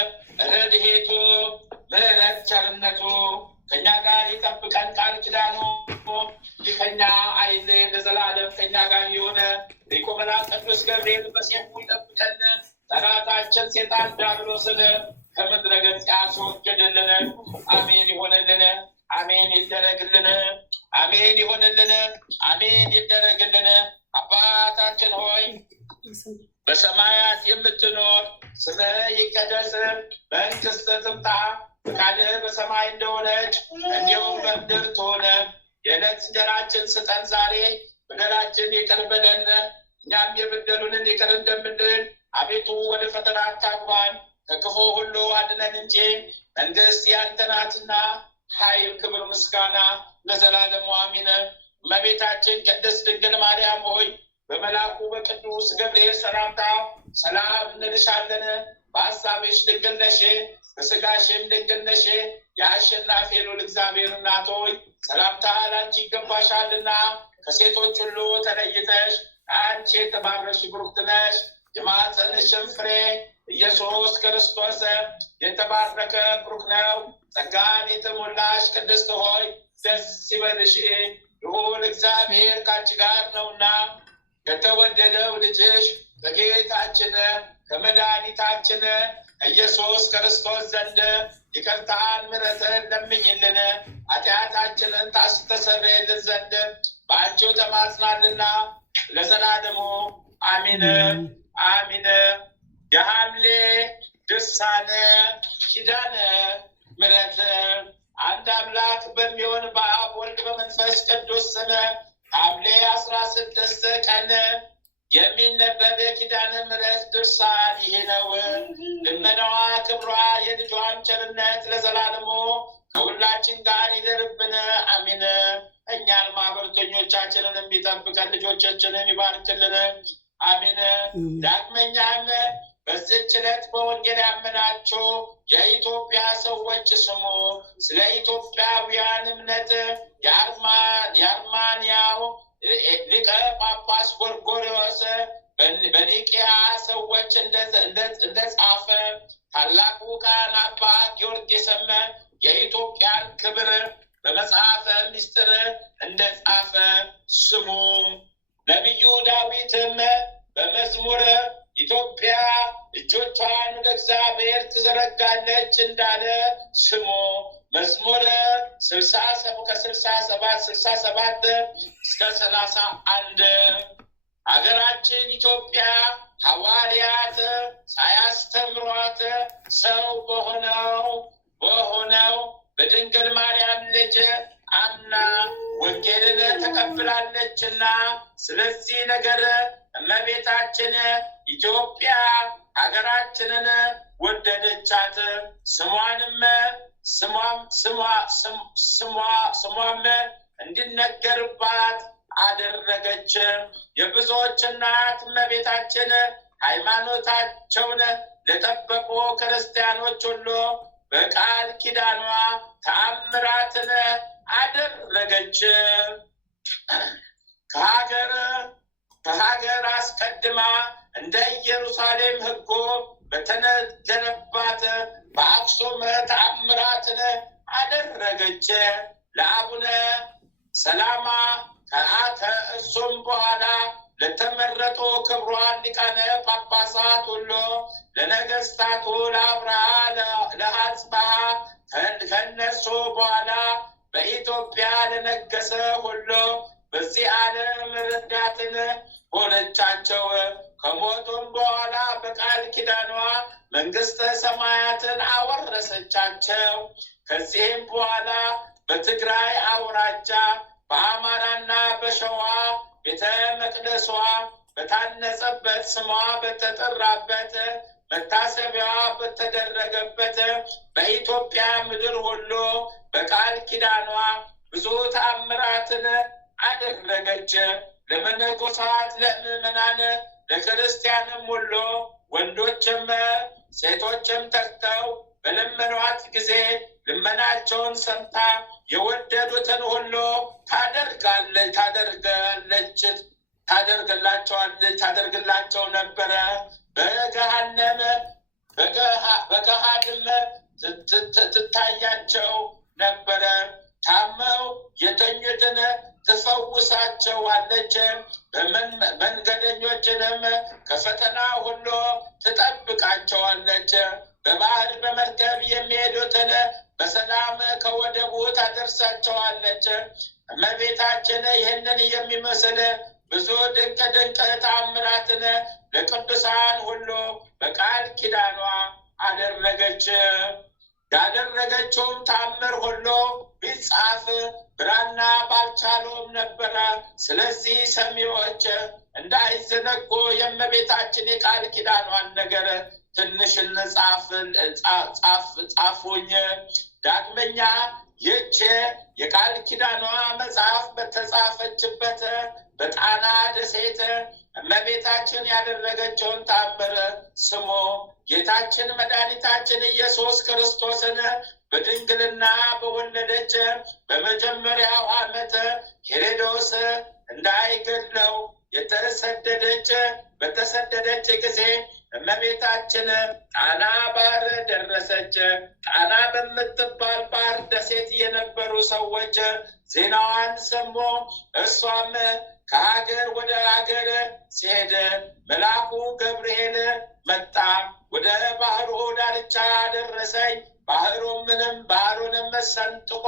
ረድኤቱ ምሕረት ቸርነቱ ከኛ ጋር ይጠብቀን። ቃል ኪዳኑ ከኛ አይለየን ለዘላለም ከኛ ጋር የሆነ ሊቁ መልአክ ቅዱስ ገብርኤል በሰይፉ ይጠብቀን። ጠላታችን ሴጣን ዲያብሎስን ከምድረ ገጽ ያስወግድልን። አሜን ይሆንልን። አሜን ይደረግልን። አሜን ይሆንልን። አሜን ይደረግልን። አባታችን ሆይ በሰማያት የምትኖር ስምህ ይቀደስ፣ መንግሥትህ ትምጣ፣ ፈቃድህ በሰማይ እንደሆነች እንዲሁም በምድር ትሁን። የዕለት እንጀራችንን ስጠን ዛሬ፣ በደላችንን ይቅር በለን እኛም የበደሉንን ይቅር እንደምንል፣ አቤቱ ወደ ፈተና አታግባን ከክፉ ሁሉ አድነን እንጂ መንግሥት ያንተ ናትና ኃይል፣ ክብር፣ ምስጋና ለዘላለሙ አሜን። እመቤታችን ቅድስት ድንግል ማርያም ሆይ በመልአኩ በቅዱስ ገብርኤል ሰላምታ ሰላም እንልሻለን። በሐሳብሽ ድንግል ነሽ፣ በሥጋሽም ድንግል ነሽ። የአሸናፊ ልዑል እግዚአብሔር እናት ሆይ ሰላምታ ላንቺ ይገባሻልና ከሴቶች ሁሉ ተለይተሽ አንቺ የተባረክሽ ብሩክት ነሽ። የማኅፀንሽም ፍሬ ኢየሱስ ክርስቶስ የተባረከ ብሩክ ነው። ጸጋን የተሞላሽ ቅድስት ሆይ ደስ ይበልሽ፣ ልዑል እግዚአብሔር ከአንቺ ጋር ነውና ከተወደደው ልጅሽ ከጌታችን ከመድኃኒታችን ኢየሱስ ክርስቶስ ዘንድ ይቅርታን ምሕረትን ለምኝልን ኃጢአታችንን ታስተሰርይልን ዘንድ በአንቺው ተማጽናልና ለዘላለሙ አሚን አሚን። የሐምሌ ድርሳነ ኪዳነ ምሕረት። አንድ አምላክ በሚሆን በአብ ወልድ በመንፈስ ቅዱስ ስም ሐምሌ 16 ቀን የሚነበብ የኪዳነ ምሕረት ድርሳን ይሄ ነው። ልመናዋ ክብሯ የልጇም ቸርነት ለዘላለሙ ከሁላችን ጋር ይደርብን አሚን። እኛን ማኅበረተኞቻችንን የሚጠብቀን ልጆቻችንን ይባርክልን አሚን። ዳግመኛም በዚህች ዕለት በወንጌል ያመናችሁ የኢትዮጵያ ሰዎች ስሙ። ስለ ኢትዮጵያውያን እምነት የአርማንያው ሊቀ ጳጳስ ጎርጎርዮስ በኒቅያ ሰዎች እንደጻፈ ታላቁ ካህን አባ ጊዮርጊስም የኢትዮጵያን ክብር በመጽሐፈ ምስጢር እንደጻፈ ስሙ። ነቢዩ ዳዊትም በመዝሙር ኢትዮጵያ እጆቿን ወደ እግዚአብሔር ትዘረጋለች እንዳለ ስሙ። መዝሙር 67 እስከ 31 ሀገራችን ኢትዮጵያ ሐዋርያት ሳያስተምሯት ሰው በሆነው በድንግል ማርያም ልጅ አምና ወንጌልን ተቀብላለችና ስለዚህ ነገር እመቤታችን ኢትዮጵያ ሀገራችንን ወደደቻት። ስሟም እንዲነገርባት አደረገች። የብዙዎች እናት እመቤታችን ሃይማኖታቸውን ለጠበቁ ክርስቲያኖች ሁሉ በቃል ኪዳኗ ተአምራትን አደረገች። ከሀገር አስቀድማ እንደ ኢየሩሳሌም ሕጉ በተነገረባት በአክሱም ተአምራትን አደረገች። ለአቡነ ሰላማ ከእርሱም በኋላ ለተመረጡ ክብሯን ሊቃነ ጳጳሳት ሁሉ ለነገስታቱ ለአብርሃ ለአጽብሃ ከእነርሱ በኋላ በኢትዮጵያ ለነገሰ ሁሉ በዚህ ዓለም ረዳትን ሆነቻቸው። ከሞቱም በኋላ በቃል ኪዳኗ መንግስተ ሰማያትን አወረሰቻቸው። ከዚህም በኋላ በትግራይ አውራጃ በአማራና በሸዋ ቤተ መቅደሷ በታነጸበት ስሟ በተጠራበት መታሰቢያዋ በተደረገበት በኢትዮጵያ ምድር ሁሉ በቃል ኪዳኗ ብዙ ተአምራትን አደረገች። ለመነኮሳት፣ ለምዕመናን፣ ለክርስቲያንም ሁሉ ወንዶችም ሴቶችም ተግተው በለመኗት ጊዜ ልመናቸውን ሰምታ የወደዱትን ሁሉ ታደርግላቸው ነበረ። በገሃድም ትታያቸው ነበረ። ታመው የተኙትን ትፈውሳቸዋለች። መንገደኞችንም ከፈተና ሁሉ ትጠብቃቸዋለች። በባህር በመርከብ የሚሄዱትን በሰላም ከወደቡ ታደርሳቸዋለች። እመቤታችን ይህንን የሚመስል ብዙ ድንቅ ተአምራትን ለቅዱሳን ሁሉ በቃል ኪዳኗ አደረገች። ያደረገችውም ተአምር ሁሉ ቢጻፍ ብራና ባልቻለውም ነበረ። ስለዚህ ሰሚዎች እንዳይዘነጉ የእመቤታችን የቃል ኪዳኗን ነገር ትንሽ ጻፉኝ። ዳግመኛ ይህች የቃል ኪዳኗ መጽሐፍ በተጻፈችበት በጣና ደሴት እመቤታችን ያደረገችውን ተአምር ስሙ። ጌታችን መድኃኒታችን ኢየሱስ ክርስቶስን በድንግልና በወለደች በመጀመሪያው ዓመት ሄሮድስ እንዳይገድለው በተሰደደች ጊዜ እመቤታችን ጣና ባህር ደረሰች። ጣና በምትባል ባህር ደሴት የነበሩ ሰዎች ዜናዋን ሰሙ። እርሷም ከሀገር ወደ ሀገር ሲሄድ መልአኩ ገብርኤል መጣ፣ ወደ ባህሩ ዳርቻ ደረሰኝ። ባህሩንም ሰንጥቆ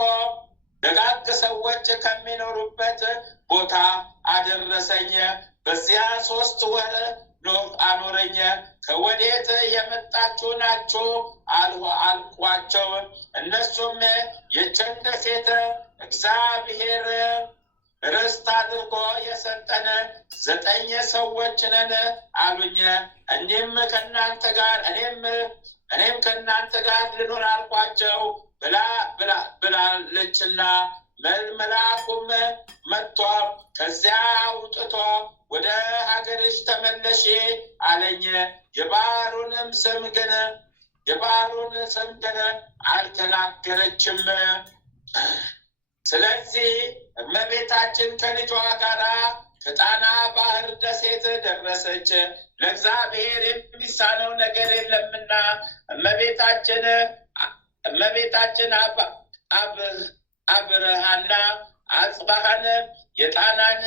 ደጋግ ሰዎች ከሚኖሩበት ቦታ አደረሰኝ። በዚያ 3 ወር አኖረኝ። ከወዴት የመጣችሁ ናችሁ አልኳቸው። እነሱም ይህችን ደሴት እግዚአብሔር ርስት አድርጎ የሰጠን 9 ሰዎች ነን አሉኝ። እኔም ከእናንተ ጋር ልኖር አልኳቸው ብላለችና መልአኩም መጥቶ ከዚያ አውጥቶ ወደ ሀገርሽ ተመለሺ አለኝ። የባህሩን ስም ግን አልተናገረችም። ስለዚህ እመቤታችን ከልጇ ጋር ከጣና ባህር ደሴት ደረሰች። ለእግዚአብሔር የሚሳነው ነገር የለምና እመቤታችን አብርሃና አጽባሃን የጣናን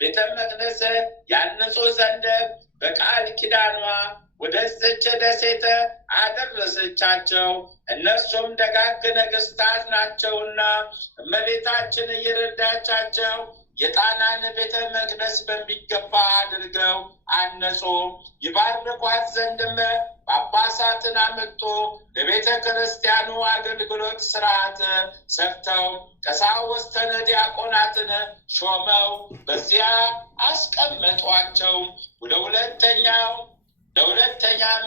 ቤተ መቅደስ ያንጹ ዘንድ በቃል ኪዳኗ ወደዚች ደሴት አደረሰቻቸው። እነሱም ደጋግ ነገሥታት ናቸውና እመቤታችን እየረዳቻቸው የጣናን ቤተ መቅደስ በሚገባ አድርገው አነጹ። ይባርኳት ዘንድም ጳጳሳትን አመጡ። ለቤተ ክርስቲያኑ አገልግሎት ስርዓት ሰርተው ቀሳውስትን፣ ዲያቆናትን ሾመው በዚያ አስቀመጧቸው። ለሁለተኛም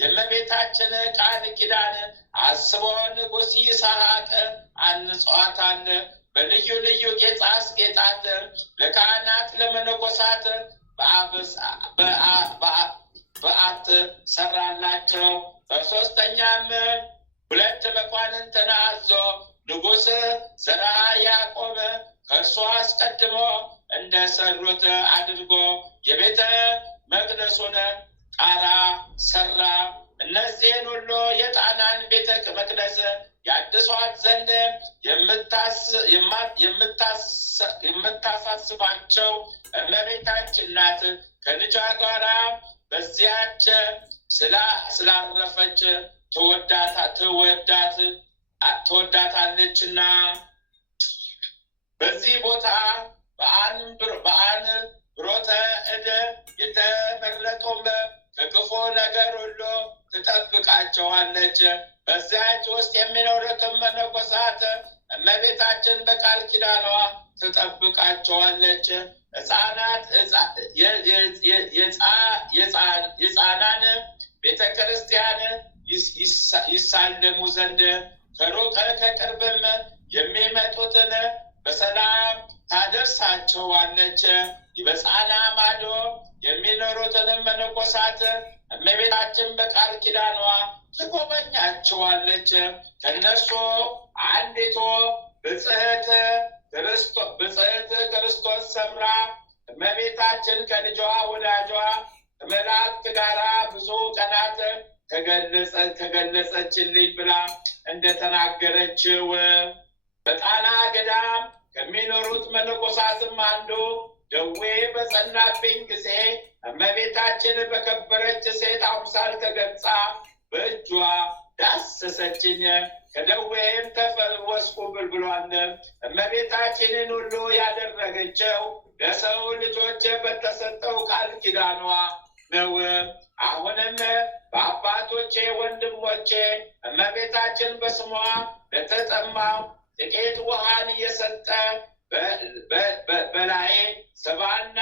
የእመቤታችን ቃል ኪዳን አስቦ ንጉሥ ይስሐቅ አንጿታል። በልዩ ልዩ ጌጥ አስጌጣት። ለካህናት ለመነኮሳት በዓት ሰራላቸው። በ3ኛም 2 መኳንንትን አዞ ንጉሥ ዘርዓ ያዕቆብ ከእርሱ አስቀድሞ እንደሰሩት አድርጎ የቤተ መቅደሱን ጣራ ሰራ። እነዚህን ሁሉ የጣናን ቤተ መቅደስ ያድሷት ዘንድ የምታሳስባቸው እመቤታችን ናት። ከልጇ ጋራ በዚያች ስላረፈች ትወዳታለችና በዚህ ቦታ በአንብሮተ እድ የተመረጡም ከክፉ ነገር ሁሉ ትጠብቃቸዋለች። በዚያች ውስጥ የሚኖሩትን መነኮሳት እመቤታችን በቃል ኪዳኗ ትጠብቃቸዋለች። የሕፃናን ቤተ ክርስቲያን ይሳለሙ ዘንድ ከሩቅ ከቅርብም የሚመጡትን በሰላም ታደርሳቸዋለች። በጻና ማዶ የሚኖሩትንም መነኮሳት እመቤታችን በቃል ኪዳኗ ትጎበኛቸዋለች። ከእነርሱ አንዲቱ ብጽዕት ክርስቶስ ሰምራ እመቤታችን ከልጇ ወዳጇ ከመላእክት ጋራ ብዙ ቀናት ተገለጸችልኝ ብላ እንደተናገረችው በጣና ገዳም ከሚኖሩት መነኮሳትም አንዱ ደዌ በጸናብኝ ጊዜ እመቤታችን በከበረች ሴት አምሳል ተገልጻ በእጇ ዳሰሰችኝ፣ ከደዌም ተፈወስኩ ብሏል። እመቤታችንን ሁሉ ያደረገችው ለሰው ልጆች በተሰጠው ቃል ኪዳኗ ነው። አሁንም በአባቶቼ ወንድሞቼ እመቤታችን በስሟ ለተጠማው ጥቂት ውሃን እየሰጠ በላይ ሰብና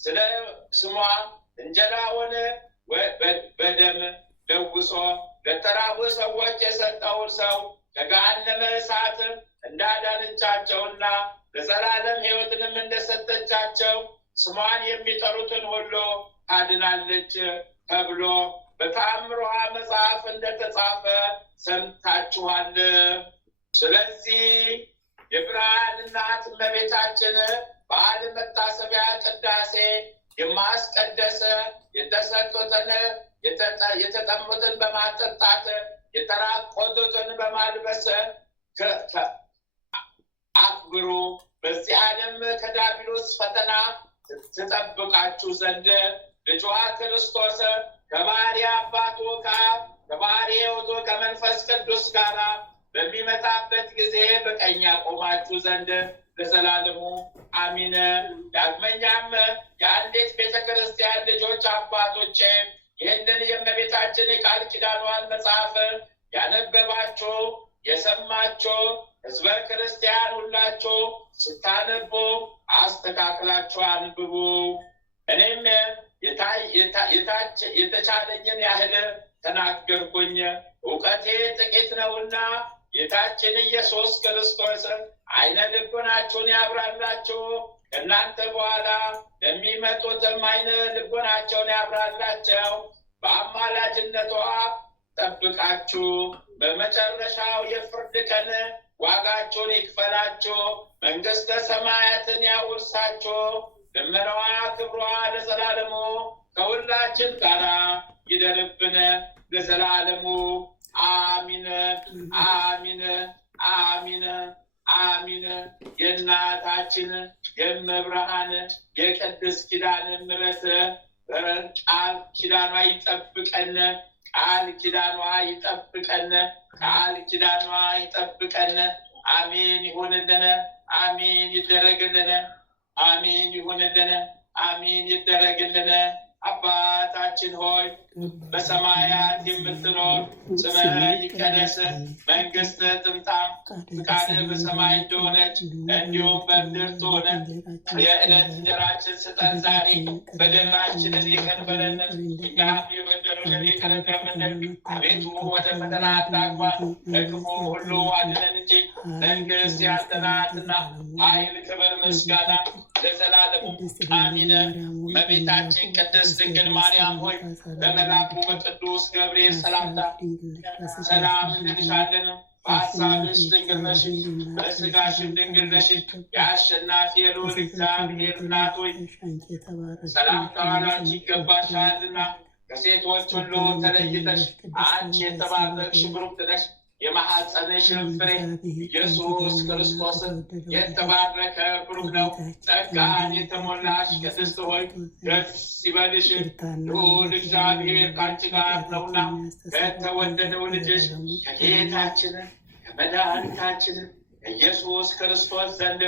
ስለ ስሟ እንጀራውን በደም ለውሶ ለተራቡ ሰዎች የሰጠውን ሰው ከገሃነመ እሳት እንዳዳነቻቸውና ለዘላለም ሕይወትንም እንደሰጠቻቸው ስሟን የሚጠሩትን ሁሉ ታድናለች ተብሎ በተአምሯ መጽሐፍ እንደተጻፈ ሰምታችኋል። ስለዚህ የብርሃን እናት እመቤታችን በዓለ መታሰቢያ ቅዳሴ የማስቀደስ የተሰጡትን የተጠሙትን በማጠጣት የተራቆቱትን በማልበስ አክብሩ። በዚህ ዓለም ከዲያብሎስ ፈተና ትጠብቃችሁ ዘንድ ልጇ ክርስቶስ ከባሕርይ አባቱ ከአብ ከባሕርይ ሕይወቱ ከመንፈስ ቅዱስ ጋር በሚመጣበት ጊዜ በቀኝ ያቆማችሁ ዘንድ ለዘላለሙ አሚን። ዳግመኛም የአንዲት ቤተ ክርስቲያን ልጆች አባቶቼ ይህንን የእመቤታችን የቃል ኪዳኗን መጽሐፍ ያነበባችሁ የሰማችሁ ሕዝበ ክርስቲያን ሁላችሁ ስታነቡ አስተካክላችሁ አንብቡ። እኔም የተቻለኝን ያህል ተናገርኩኝ። እውቀቴ ጥቂት ነውና ጌታችን ኢየሱስ ክርስቶስ ዓይነ ልቦናችሁን ያብራላችሁ፣ ከእናንተ በኋላ ለሚመጡትም ዓይነ ልቦናቸውን ያብራላቸው፣ በአማላጅነቷ ጠብቃችሁ በመጨረሻው የፍርድ ቀን ዋጋችሁን ይክፈላችሁ፣ መንግሥተ ሰማያትን ያውርሳችሁ። ልመናዋ ክብሯ ለዘላለሙ ከሁላችን ጋር ይደርብን ለዘላለሙ አሚን አሚን አሚን አሚን። የእናታችን የእመብርሃን የቅድስት ኪዳነ ምሕረት ቃል ኪዳኗ ይጠብቀን፣ ቃል ኪዳኗ ይጠብቀን፣ ቃል ኪዳኗ ይጠብቀን። አሜን ይሁንልን፣ አሜን ይደረግልን፣ አሜን ይሁንልን፣ አሜን ይደረግልን። አባታችን ሆይ በሰማያት የምትኖር ስምህ ይቀደስ፣ መንግሥትህ ትምጣ፣ ፈቃድህ በሰማይ እንደሆነች እንዲሁም በምድር ትሁን። የዕለት እንጀራችንን ስጠን ዛሬ፣ በደላችንን ይቅር በለን እኛም የበደሉንን ይቅር እንደምንል፣ አቤቱ ወደ ፈተና አታግባን ከክፉ ሁሉ አድነን እንጂ መንግሥት ያንተ ናትና፣ ኃይል፣ ክብር፣ ምስጋና ለዘላለሙ አሜን። እመቤታችን ቅድስት ድንግል ማርያም ሆይ በመልአኩ በቅዱስ ገብርኤል ሰላምታ ሰላም እንልሻለን። በሐሳብሽ ድንግል ነሽ፣ በሥጋሽም ድንግል ነሽ። የአሸናፊ የልዑል እግዚአብሔር እናት ሆይ ሰላምታ ላንቺ ይገባሻልና፣ ከሴቶች ሁሉ ተለይተሽ አንቺ የተባረክሽ ብሩክት ነሽ። የማኅፀንሽን ፍሬ ኢየሱስ ክርስቶስ የተባረከ ብሩክ ነው። ጸጋን የተሞላሽ ቅድስት ሆይ ደስ ይበልሽ፣ ልዑል እግዚአብሔር ከአንቺ ጋር ነውና ከተወደደው ልጅሽ ከጌታችን ከመድኃኒታችን ኢየሱስ ክርስቶስ ዘንድ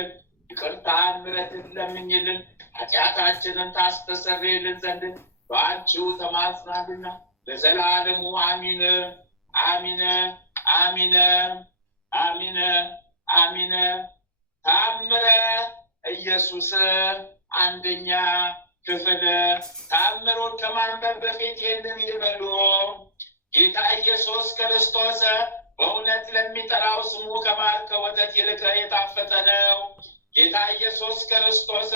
ይቅርታን ምሕረትን ለምኝልን ኃጢአታችንን ታስተሰርይልን ዘንድ በአንቺው ተማጽናልና ለዘላለሙ አሚን አሚን አሚን አሚን አሚን። ታምረ ኢየሱስ አንደኛ ክፍል። ታምሩን ከማንበብ በፊት ይህንን ይበሉ። ጌታ ኢየሱስ ክርስቶስ በእውነት ለሚጠራው ስሙ ከማር ከወተት ይልቅ የጣፈጠ ነው። ጌታ ኢየሱስ ክርስቶስ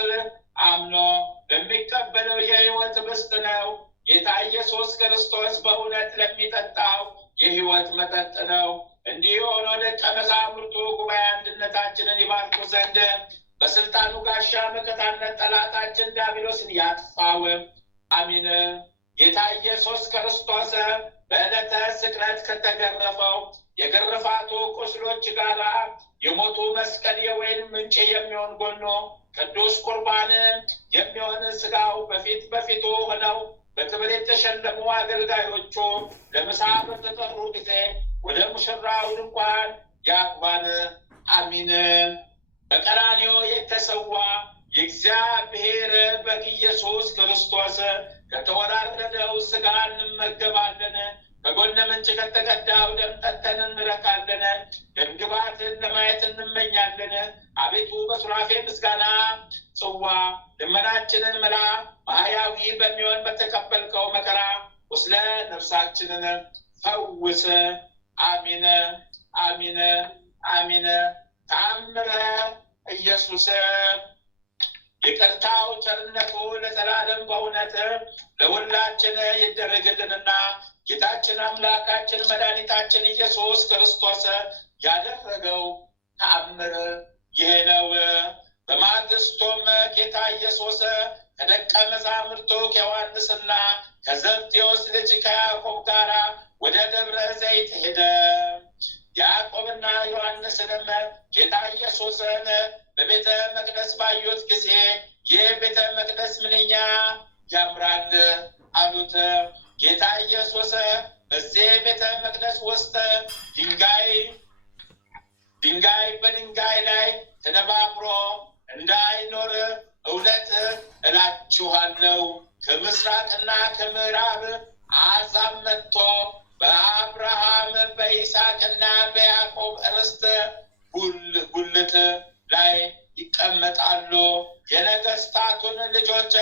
አምኖ ለሚቀበለው የሕይወት ኅብስት ነው። ጌታ ኢየሱስ ክርስቶስ በእውነት ለሚጠጣው የሕይወት መጠጥ ነው። እንዲህ ሆኖ ደቀ መዛሙርቱ ጉባኤ አንድነታችንን ይባርኩ ዘንድ በስልጣኑ ጋሻ መከታነት ጠላታችን ዲያብሎስን ያጥፋው። አሚን። ጌታ ኢየሱስ ክርስቶስ በዕለተ ስቅለት ከተገረፈው የግርፋቱ ቁስሎች ጋር የሞቱ መስቀል የወይን ምንጭ የሚሆን ጎኖ ቅዱስ ቁርባን የሚሆን ሥጋው በፊቱ ሆነው በክብር የተሸለሙ አገልጋዮቹ ለምሳ በተጠሩ ጊዜ ወደ ሙሽራው ድንኳን ያግባን። አሚን። በቀራንዮ የተሰዋ የእግዚአብሔር በግ ኢየሱስ ክርስቶስ ከተወራረደው ሥጋ እንመገባለን። ከጎነ ምንጭ ከተቀዳው ደም ጠጥተን እንረካለን። ደምግባትን ለማየት እንመኛለን። አቤቱ በሱራፌ ምስጋና ጽዋ ልመናችንን ምላ። ማሕያዊ በሚሆን በተቀበልከው መከራ ቁስለ ነፍሳችንን ፈውስ። አሚን አሚን አሚን። ተአምረ ኢየሱስ ይቅርታው ቸርነቱ ለዘላለም በእውነት ለሁላችን ይደረግልንና ጌታችን አምላካችን መድኃኒታችን ኢየሱስ ክርስቶስ ያደረገው ተአምር ይሄ ነው። በማግስቱም ጌታ ኢየሱስ ከደቀ መዛሙርቱ ከዮሐንስና ከዘብዴዎስ ልጅ ከያዕቆብ ጋር ወደ ደብረ ዘይት ሄደ። ያዕቆብና ዮሐንስንም ጌታ ኢየሱስን በቤተ መቅደስ ባዩት ጊዜ ይህ ቤተ መቅደስ ምንኛ ያምራል አሉት። ጌታ ኢየሱስ በዚህ ቤተ መቅደስ ውስጥ ድንጋይ በድንጋይ ላይ ተነባብሮ እንዳይኖር እውነት እላችኋለሁ ከምስራቅና ከምዕራብ አሕዛብ መጥቶ በአብርሃም በይስሐቅና በያዕቆብ ርስት ጉልት ላይ ይቀመጣሉ። የነገስታቱን ልጆች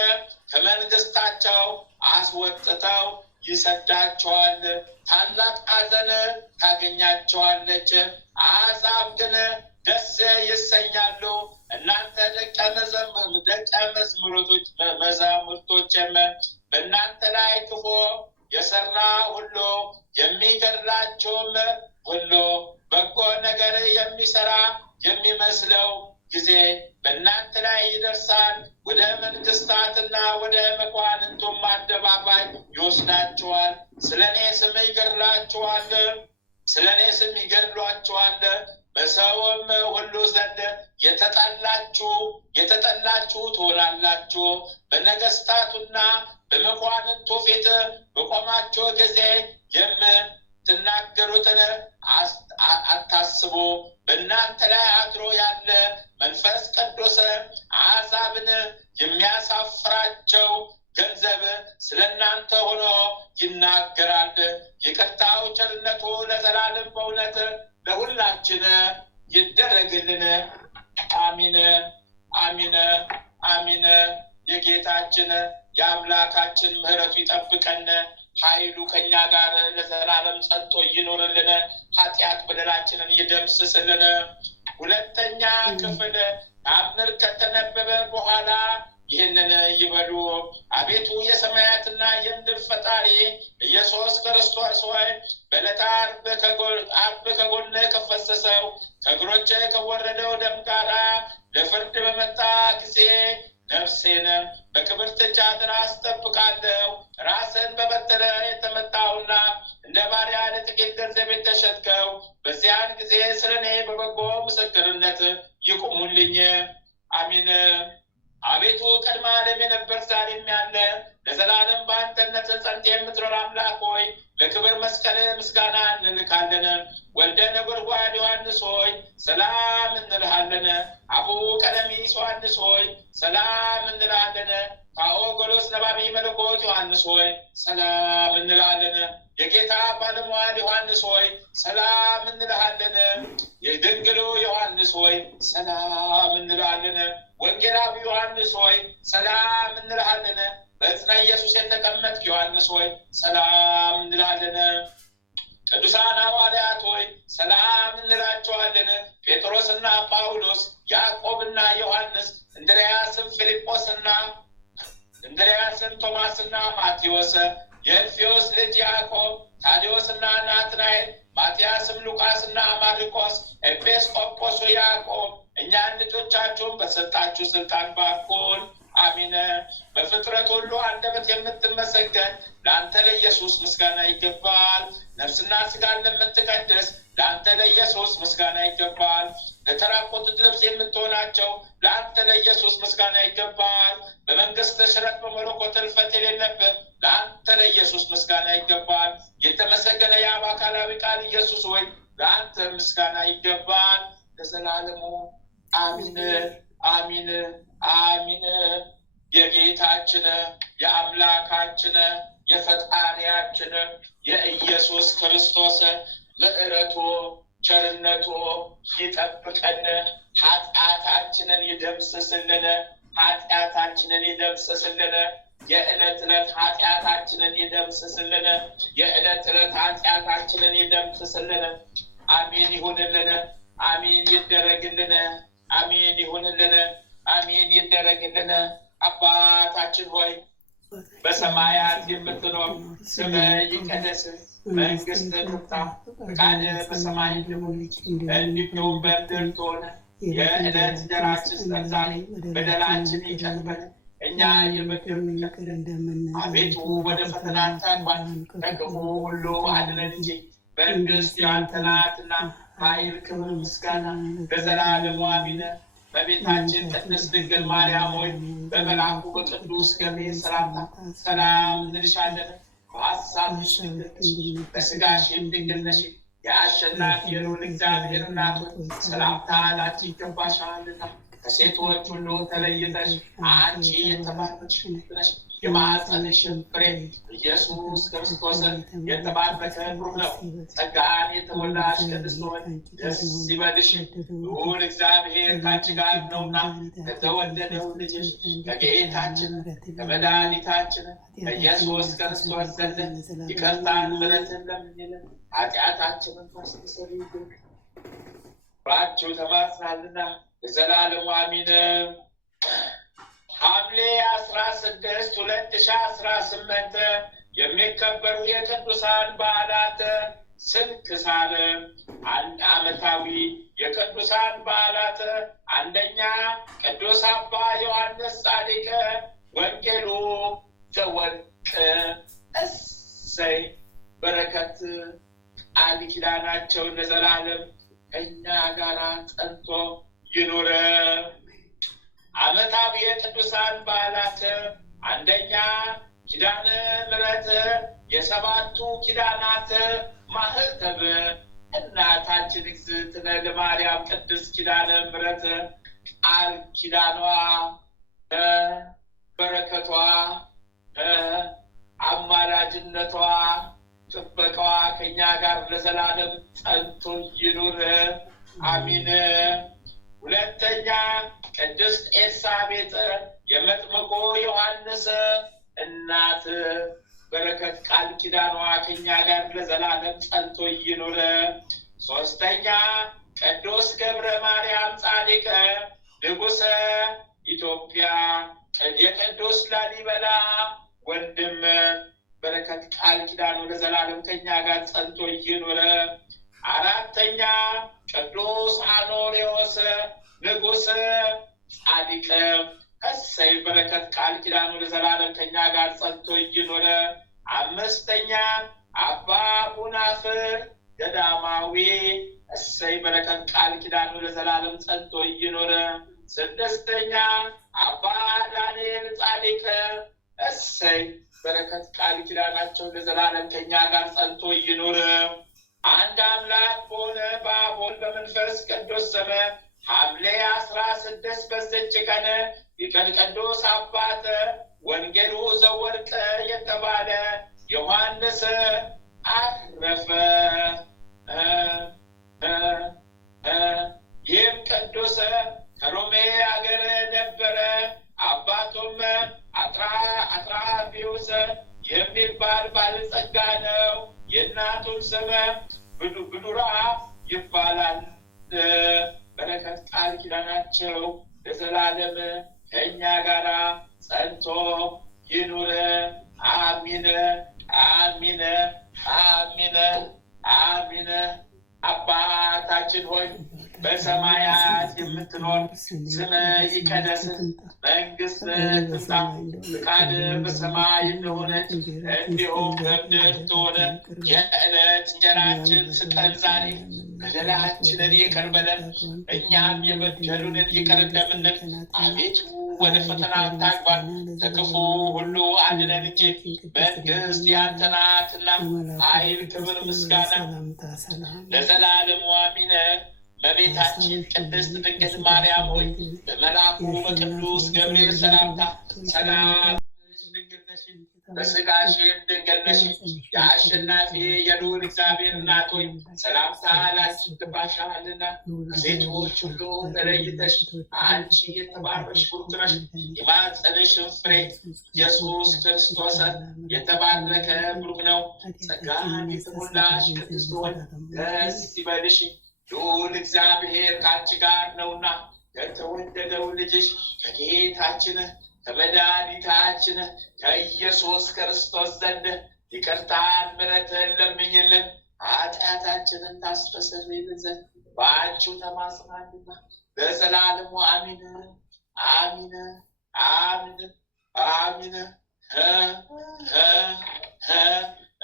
ከመንግስታቸው አስወጥተው ይሰዳቸዋል። ታላቅ ሐዘን ታገኛቸዋለች። አሕዛብ ግን ደስ ይሰኛሉ። እናንተ ደቀ መዛሙርቶችም በእናንተ ላይ ክፉ የሰራ ሁሉ የሚገድላቸውም ሁሉ በጎ ነገር የሚሰራ የሚመስለው ጊዜ በእናንተ ላይ ይደርሳል። ወደ መንግስታትና ወደ መኳንንቱም አደባባይ ይወስዳቸዋል። ስለ እኔ ስም ይገድሏቸዋል። በሰውም ሁሉ ዘንድ የተጠላችሁ ትሆናላችሁ። በነገስታቱና በመኳንንቱ ፊት በቆማችሁ ጊዜ የምትናገሩትን አታስቡ። በእናንተ ላይ አድሮ ያለ መንፈስ ቅዱስ አሕዛብን የሚያሳፍራቸው ገንዘብ ስለ እናንተ ሆኖ ይናገራል። ይቅርታው ቸርነቱ ለዘላለም በእውነት ለሁላችን ይደረግልን። አሚን አሚን አሚን። የጌታችን የአምላካችን ምሕረቱ ይጠብቀን። ኃይሉ ከኛ ጋር ለዘላለም ጸንቶ ይኖርልን። ኃጢአት በደላችንን ይደምስስልን። ሁለተኛ ክፍል ተአምር ከተነበበ በኋላ ይህንን ይበሉ። አቤቱ የሰማያትና የምድር ፈጣሪ ኢየሱስ ክርስቶስ ሆይ በዕለተ ዓርብ ከጎንህ ከፈሰሰው ከእግሮቼ ከወረደው ደም ጋራ ለፍርድ በመጣ ጊዜ ነፍሴን በክብርት እጅ አድራ አስጠብቃለሁ። ራስን በበትር የተመታውና እንደ ባሪያ ለጥቂት ገንዘብ የተሸጥከው በዚያን ጊዜ ስለ እኔ በበጎ ምስክርነት ይቁሙልኝ። አሚን። አቤቱ ቅድመ ዓለም የነበር ዛሬም ያለ ለዘላለም በአንተነት ጸንተህ የምትኖር አምላክ ሆይ ለክብር መስቀል ምስጋና እንልካለን። ወልደ ነጎድጓድ ዮሐንስ ሆይ ሰላም እንልሃለን። አቡ ቀለሚስ ዮሐንስ ሆይ ሰላም እንልሃለን። ካኦጎሎስ ነባቢ መለኮት ዮሐንስ ሆይ ሰላም እንልሃለን። የጌታ ባለሟል ዮሐንስ ሆይ ሰላም እንልሃለን። የድንግሉ ዮሐንስ ሆይ ሰላም እንልሃለን። ወንጌላዊ ዮሐንስ ሆይ ሰላም እንልሃለን። በዕፀ ኢየሱስ የተቀመጥክ ዮሐንስ ሆይ ሰላም እንልሃለን። ቅዱሳን ሐዋርያት ሆይ ሰላም እንላቸዋለን። ጴጥሮስና ጳውሎስ፣ ያዕቆብና ዮሐንስ፣ እንድርያስም ፊልጶስና ቶማስና ማቴዎስ፣ የእልፍዮስ ልጅ ያዕቆብ፣ ታዴዎስና ናትናኤል፣ ማትያስም ሉቃስና ማርቆስ፣ ኤጲስቆጶሱ ያዕቆብ እኛን ልጆቻችሁን በሰጣችሁ ስልጣን ባርኩን። አሚን። በፍጥረት ሁሉ አንደበት የምትመሰገን ለአንተ ለኢየሱስ ምስጋና ይገባል። ነፍስና ስጋን ለምትቀድስ ለአንተ ለኢየሱስ ምስጋና ይገባል። ለተራቆቱት ልብስ የምትሆናቸው ለአንተ ለኢየሱስ ምስጋና ይገባል። በመንግስት ሽረት በመለኮት እልፈት የሌለብህ ለአንተ ለኢየሱስ ምስጋና ይገባል። የተመሰገነ የአብ አካላዊ ቃል ኢየሱስ ሆይ ለአንተ ምስጋና ይገባል ለዘላለሙ። አሚን አሚን አሚን። የጌታችን የአምላካችን የፈጣሪያችን የኢየሱስ ክርስቶስ ምሕረቱ ቸርነቱ ይጠብቀን። ኃጢአታችንን ይደምስስልን። ኃጢአታችንን ይደምስስልን። የዕለት ዕለት ኃጢአታችንን ይደምስስልን። የዕለት ዕለት ኃጢአታችንን ይደምስስልን። አሜን ይሁንልን። አሜን ይደረግልን። አሜን ይሁንልን። አሜን ይደረግልን። አባታችን ሆይ በሰማያት የምትኖር ስምህ ይቀደስ፣ መንግሥትህ ትምጣ፣ ፈቃድህ በሰማይ እንደሆነች እንዲሁም በምድር ትሁን። የዕለት እንጀራችንን ስጠን ዛሬ፣ በደላችንን ይቅር በለን እኛ የበደሉንን ይቅር እንደምንል፣ አቤቱ ወደ ፈተና አታግባን ከክፉ ሁሉ አድነን እንጂ መንግሥት ያንተ ናትና ኃይል፣ ክብር፣ ምስጋና ለዘላለሙ አሜን። በቤታችን ቅድስት ድንግል ማርያም ሆይ በመልአኩ በቅዱስ ገብርኤል ሰላምታ ሰላም እንልሻለን። በሐሳብሽ ድንግል ነሽ፣ በሥጋሽም ድንግል ነሽ። የአሸናፊ የልዑል እግዚአብሔር እናት ሆይ ሰላምታ ላንቺ ይገባሻልና ከሴቶች ሁሉ ተለይተሽ አንቺ የተባረክሽ ነሽ። የማኅፀንሽ ፍሬ ኢየሱስ ክርስቶስ የተባረከ ቡሩክ ነው። ጸጋን የተሞላሽ ቅድስት ሆይ ደስ ይበልሽ፣ ልዑል እግዚአብሔር ከአንቺ ጋር ነውና ከተወደደው ልጅሽ ከጌታችን ከመድኃኒታችን ከኢየሱስ ክርስቶስ ዘንድ ይቅርታን ምሕረትን ለምኝልን ኃጢአታችንን ታስተሰርይልን ባችሁ ተማጽናልና ለዘላለሙ አሜን። ሐምሌ 16 2018 የሚከበሩ የቅዱሳን በዓላት ስንክሳር። አንድ ዓመታዊ የቅዱሳን በዓላት፣ አንደኛ ቅዱስ አባ ዮሐንስ ጻድቅ ወንጌሉ ዘወርቅ። እሰይ በረከት ቃል ኪዳናቸው ለዘላለም ከእኛ ጋር ጸንቶ ይኑር። ዓመታዊ የቅዱሳን በዓላት፣ አንደኛ ኪዳነ ምሕረት የሰባቱ ኪዳናት ማህተብ እናታችን እግዝእትነ ለማርያም ቅድስት ኪዳነ ምሕረት ቃል ኪዳኗ በረከቷ አማላጅነቷ ጥበቃዋ ከኛ ጋር ለዘላለም ጸንቶ ይኑር አሚን። ሁለተኛ ቅድስት ኤልሳቤጥ የመጥምቁ ዮሐንስ እናት በረከት ቃል ኪዳኗ ከኛ ጋር ለዘላለም ጸንቶ ይኑር። ሶስተኛ ቅዱስ ገብረ ማርያም ጻድቅ ንጉሠ ኢትዮጵያ የቅዱስ ላሊበላ ወንድም በረከት ቃል ኪዳኑ ለዘላለም ከኛ ጋር ጸንቶ ይኑር። አራተኛ ቅዱስ አኖሬዎስ ንጉሥ ጻድቅ እሰይ በረከት ቃል ኪዳኑ ለዘላለም ከኛ ጋር ጸንቶ ይኑር። አምስተኛ አባ ቡናፍር ገዳማዊ እሰይ በረከት ቃል ኪዳኑ ለዘላለም ጸንቶ ይኑር። ስድስተኛ አባ ዳንኤል ጻድቅ እሰይ በረከት ቃል ኪዳናቸው ለዘላለም ከኛ ጋር ጸንቶ ይኑር። አንድ አምላክ በሆነ በአብ ወልድ በመንፈስ ቅዱስ ስም ሐምሌ 16 በዚች ቀን ሊቀ ቅዱስ አባት ወንጌሉ ዘወርቅ የተባለ ዮሐንስ አረፈ። ይህም ቅዱስ ከሮሜ አገር ነበረ። አባቱም አትራፊዎስ የሚባል ባለጸጋ ነው። የእናቱም ስም ብዱራ ይባላል። በረከት ቃል ኪዳናቸው ለዘላለም ከእኛ ጋር ጸንቶ ይኑር አሚን አሚን አሚን አሚን። አባታችን ሆይ በሰማያት የምትኖር ስምህ ይቀደስ፣ መንግሥትህ ትምጣ፣ ፈቃድህ በሰማይ እንደሆነች እንዲሁም በምድር ትሁን። የዕለት እንጀራችንን ስጠን ዛሬ፣ በደላችንን ይቅር በለን እኛም የበደሉንን ይቅር እንደምንል፣ አቤቱ ወደ ፈተና አታግባን ከክፉ ሁሉ አድነን እንጂ መንግሥት ያንተ ናትና ኃይል፣ ክብር፣ ምስጋና ለዘላለሙ አሜን። በቤታችን ቅድስት ድንግል ማርያም ሆይ በመልአኩ በቅዱስ ገብርኤል ሰላምታ ሰላም ድንግል ነሽ። በሥጋሽም ድንግል ነሽ። የአሸናፊ የልዑል እግዚአብሔር እናት ሆይ ሰላምታ ላንቺ ይገባሻልና ከሴቶች ሁሉ ተለይተሽ አንቺ የተባረክሽ ቡሩክ ነሽ። የማኅፀንሽም ፍሬ ኢየሱስ ክርስቶስ የተባረከ ቡሩክ ነው። ጸጋን የተሞላሽ ቅድስት ሆይ ደስ ይበልሽ፣ ልዑል እግዚአብሔር ከአንቺ ጋር ነውና ከተወደደው ልጅሽ ከጌታችን ከመድኃኒታችን ከኢየሱስ ክርስቶስ ዘንድ ይቅርታን ምሕረትን ለምኝልን ኃጢአታችንን ታስተሰርይልን ዘንድ በአንቺው ተማጽናልና ለዘላለሙ አሚን አሚን አሚን አሚን።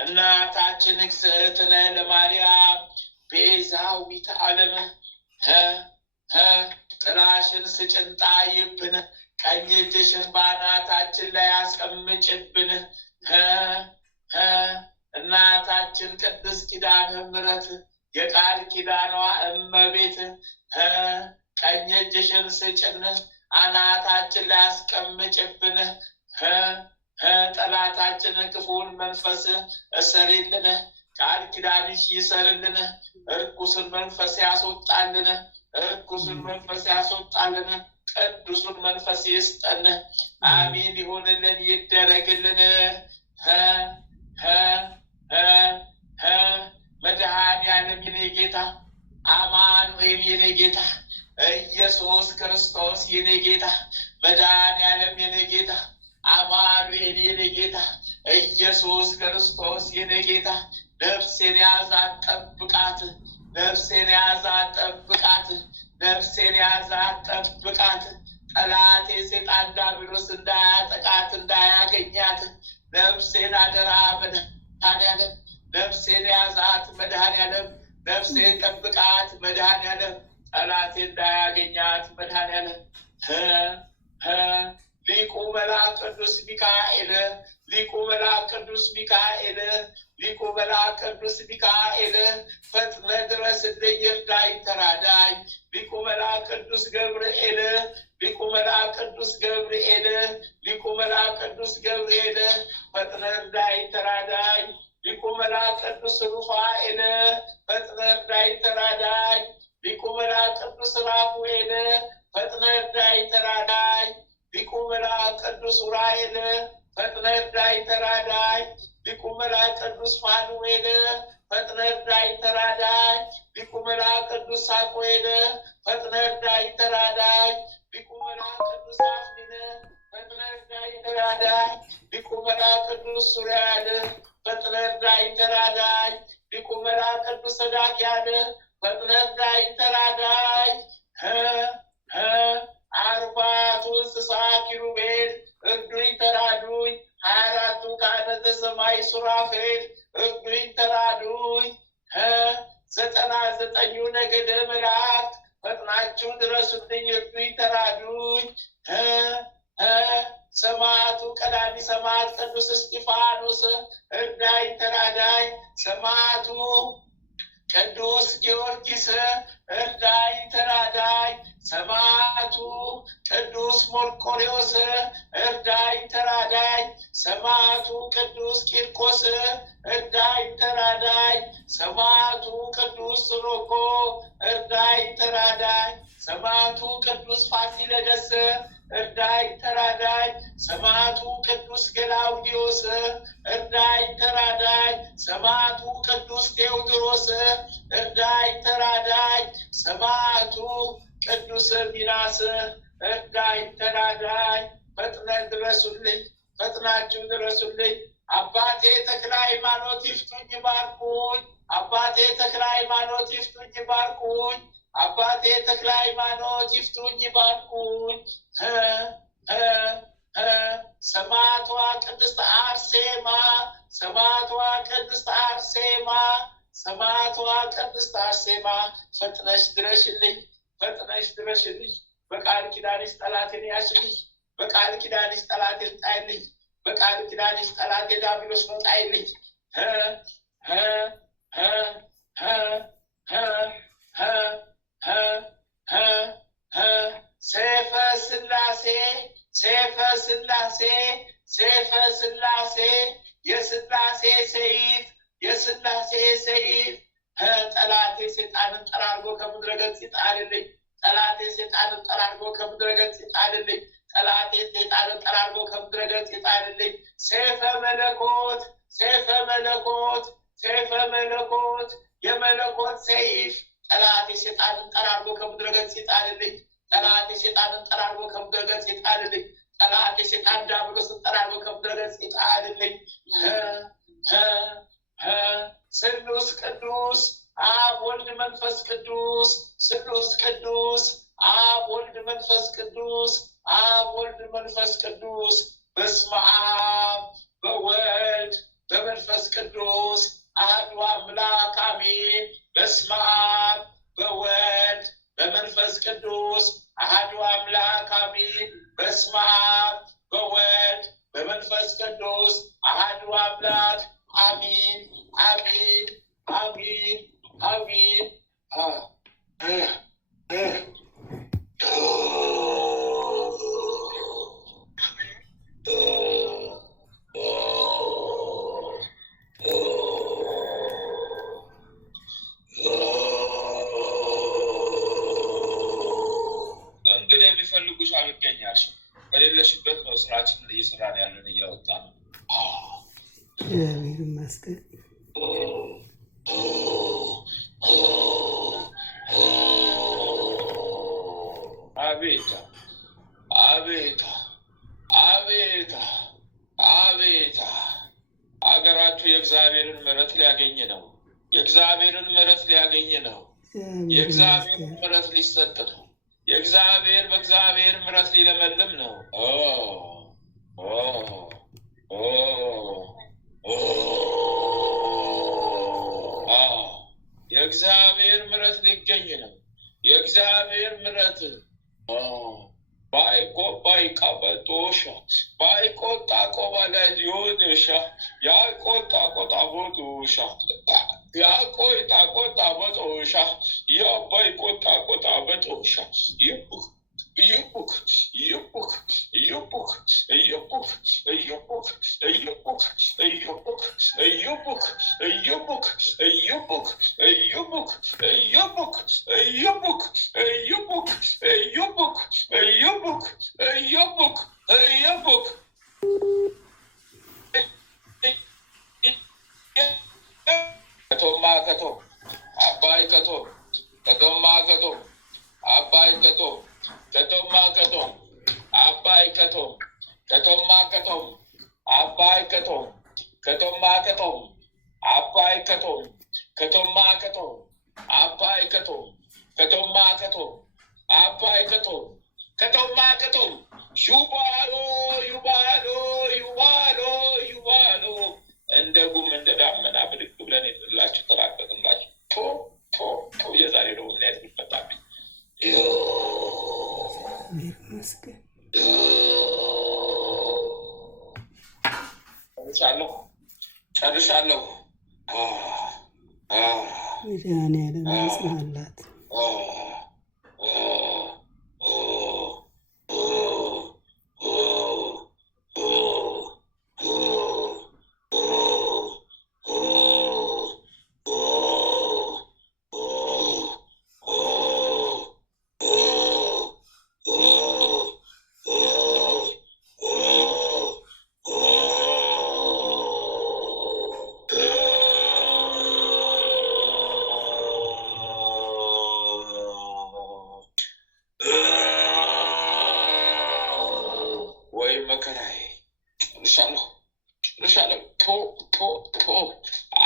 እናታችን እግዝእትነ ለማርያም ቤዛዊተ ዓለም ጥላሽን ስጭን ጣይብን፣ ቀኝ እጅሽን በአናታችን ላይ አስቀምጭብን። እናታችን ቅድስት ኪዳነ ምሕረት የቃል ኪዳኗ እመቤት ቀኝ እጅሽን ስጭን፣ አናታችን ላይ አስቀምጭብን። ጠላታችን ክፉን መንፈስ እሰሪልን፣ ቃል ኪዳንሽ ይሰርልን፣ እርኩስን መንፈስ ያስወጣልን፣ እርኩስን መንፈስ ያስወጣልን፣ ቅዱሱን መንፈስ ይስጠን። አሜን ይሁንልን ይደረግልን። መድኃኔዓለም የኔ ጌታ፣ አማኑኤል የኔ ጌታ፣ ኢየሱስ ክርስቶስ የኔ ጌታ፣ መድኃኔዓለም የኔ ጌታ፣ አማኑኤል የኔ ጌታ፣ ኢየሱስ ክርስቶስ የኔ ጌታ፣ ነፍሴን ያዛት ጠብቃት፣ ነፍሴን ያዛት ጠብቃት፣ ነፍሴን ያዛት ጠብቃት። ጠላቴ ሰይጣን ዲያብሎስ እንዳያጠቃት እንዳያገኛት ነፍሴን አደራ መድኃኔዓለም፣ ነፍሴን ያዛት መድኃኔዓለም፣ ነፍሴን ጠብቃት መድኃኔዓለም፣ ጠላቴ እንዳያገኛት መድኃኔዓለም። ሊቁ መልአክ ቅዱስ ሚካኤል፣ ሊቁ መልአክ ቅዱስ ሚካኤል፣ ሊቁ መልአክ ቅዱስ ሚካኤል ፈጥነ ድረስልኝ እርዳኝ ተራዳኝ። ሊቁ መልአክ ቅዱስ ገብርኤል፣ ሊቁ መልአክ ቅዱስ ገብርኤል፣ ሊቁ መልአክ ቅዱስ ገብርኤል ፈጥነ እርዳኝ ተራዳኝ። ሊቁ መልአክ ቅዱስ ሩፋኤል ፈጥነ እርዳኝ ተራዳኝ። ሊቁ መልአክ ቅዱስ ራጉኤል ፈጥነ እርዳኝ ተራዳኝ። ሊቁ መልአክ ቅዱስ ኡራኤል ፈጥነ እርዳኝ ተራዳኝ። ሊቁ መልአክ ቅዱስ ፋኑኤል ፈጥነ እርዳኝ ተራዳኝ። ሊቁ መልአክ ቅዱስ ሳሙኤል ፈጥነ እርዳኝ ተራዳኝ። ሊቁ መልአክ ቅዱስ አፍኒን ፈጥነ እርዳኝ ተራዳኝ። ሊቁ መልአክ ቅዱስ ሱሪያል ፈጥነ እርዳኝ ተራዳኝ። ሊቁ መልአክ ቅዱስ ሰዳክያል ፈጥነ እርዳኝ ተራዳኝ። አርባቱ እንስሳ ኪሩቤል እርዱኝ ተራዱኝ። 24ቱ ካህናተ ሰማይ ሱራፌል እርዱኝ ተራዱኝ። 99ኙ ነገደ መላእክት ፈጥናችሁ ድረሱልኝ እርዱኝ ተራዱኝ። ሰማዕቱ ቀዳሚ ሰማዕት ቅዱስ እስጢፋኖስ እርዳኝ ተራዳኝ። ሰማዕቱ ቅዱስ ጊዮርጊስ እርዳኝ ተራዳኝ። ሰማዕቱ ቅዱስ መርቆሬዎስ እርዳኝ ተራዳኝ። ሰማዕቱ ቅዱስ ቂርቆስ እርዳኝ ተራዳኝ። ሰማዕቱ ቅዱስ ስሮኮ እርዳኝ ተራዳኝ። ሰማዕቱ ቅዱስ ፋሲለደስ እርዳኝ ተራዳኝ። ሰማዕቱ ቅዱስ ገላውዲዮስ እርዳኝ ተራዳኝ። ሰማዕቱ ቅዱስ ቴዎድሮስ እርዳኝ ተራዳኝ። ሰማዕቱ ቅዱስ ሚናስ እርዳኝ ተራዳኝ። ፈጥነ ድረሱልኝ፣ ፈጥናችሁ ድረሱልኝ። አባቴ ተክለ ሃይማኖት ይፍቱኝ ባርኩኝ። አባቴ ተክለ ሃይማኖት ይፍቱኝ ባርኩኝ። አባቴ ተክለ ሃይማኖት ይፍቱኝ ባርኩኝ። ሰማዕቷ ቅድስት አርሴማ፣ ሰማዕቷ ቅድስት አርሴማ፣ ሰማዕቷ ቅድስት አርሴማ ፈጥነሽ ድረሽልኝ፣ ፈጥነሽ ድረሽልኝ። በቃል ኪዳንሽ ጠላቴን ያሽልኝ፣ በቃል ኪዳንሽ ጠላቴን ጣይልኝ፣ በቃል ኪዳንሽ ጠላቴ ዲያብሎስ ነው ጣይልኝ። ሰይፈ ሥላሴ፣ ሰይፈ ሥላሴ፣ ሰይፈ ሥላሴ ይጣልልኝ። ጠላቴ ሰይጣንን ጠራርጎ ከምድረ ገጽ ይጣልልኝ። ጠላቴ ሰይጣንን ጠራርጎ ከምድረ ገጽ ይጣልልኝ። ሰይፈ መለኮት ሰይፈ መለኮት ሰይፈ መለኮት የመለኮት ሰይፍ ጠላቴ ሰይጣንን ጠራርጎ ከምድረ ገጽ ይጣልልኝ። ጠላቴ ሰይጣንን ጠራርጎ ከምድረ ገጽ ይጣልልኝ። ጠላቴ ሰይጣን ዲያብሎስን ጠራርጎ ከምድረ ገጽ ይጣልልኝ። ስሉስ ቅዱስ አብ ወልድ መንፈስ ቅዱስ ስሉስ ቅዱስ አብ ወልድ መንፈስ ቅዱስ አብ ወልድ መንፈስ ቅዱስ በስመ አብ በወልድ በመንፈስ ቅዱስ አሐዱ አምላክ አሜን። በስመ አብ በወልድ በመንፈስ ቅዱስ አሐዱ አምላክ አሜን። በስመ አብ በወልድ በመንፈስ ቅዱስ አሐዱ አምላክ አሜን አሜን አሜን አሜን። እንግዲህ የሚፈልጉሽ አልገኛሽ በሌለሽበት ነው ስራችንን እየሰራን ያለን እያወጣ ነው። እግዚአብሔር ይመስገን። አቤት አቤት አቤት አቤት! አገራችሁ የእግዚአብሔርን ምሕረት ሊያገኝ ነው። የእግዚአብሔርን ምሕረት ሊያገኝ ነው። የእግዚአብሔርን ምሕረት ሊሰጥ ነው። የእግዚአብሔር በእግዚአብሔር ምሕረት ሊለመልም ነው። የእግዚአብሔር ምሕረት ሊገኝ ነው። የእግዚአብሔር ምሕረት ባይቆጣ ቆባለሾሻ ያቆጣ ቆጣቦቶሻ ያቆጣ ቆጣቦቶሻ ያባይቆጣ ቆጣቦቶሻ ይቡክ ይቡክ ይቡክ ይቡክ ይቡክ ይቡክ ይቡክ ይቡክ ይቡክ ይቡክ ይቡክ ይቡክ ይቡክ ይቡክ ይቡክ ይቡክ ይቡክ ይቡክ ይቡክ ከቶማ ከቶም አባይ ከቶም ከቶማ ከቶም አባይ ከቶም ከቶማ ከቶም አባይ ከቶም ከቶማ ከቶም አባይ ከቶም ከቶማ ከቶም አባይ ከቶም ከቶማ ከቶም አባይ ከቶም ከቶማ ከቶም አባይ ከቶም ከቶማ ከቶም ዩባሎ ዩባሎ ዩባሎ ዩባሎ እንደ ጉም እንደ ዳመና ብድግ ብለን የጥላችሁ ተራቀቅላችሁ ቶ የዛሬ ነው ምን ያህል ይፈታብኝ ጨርሻለሁ። መድኃኒዓለም ያጽናላት።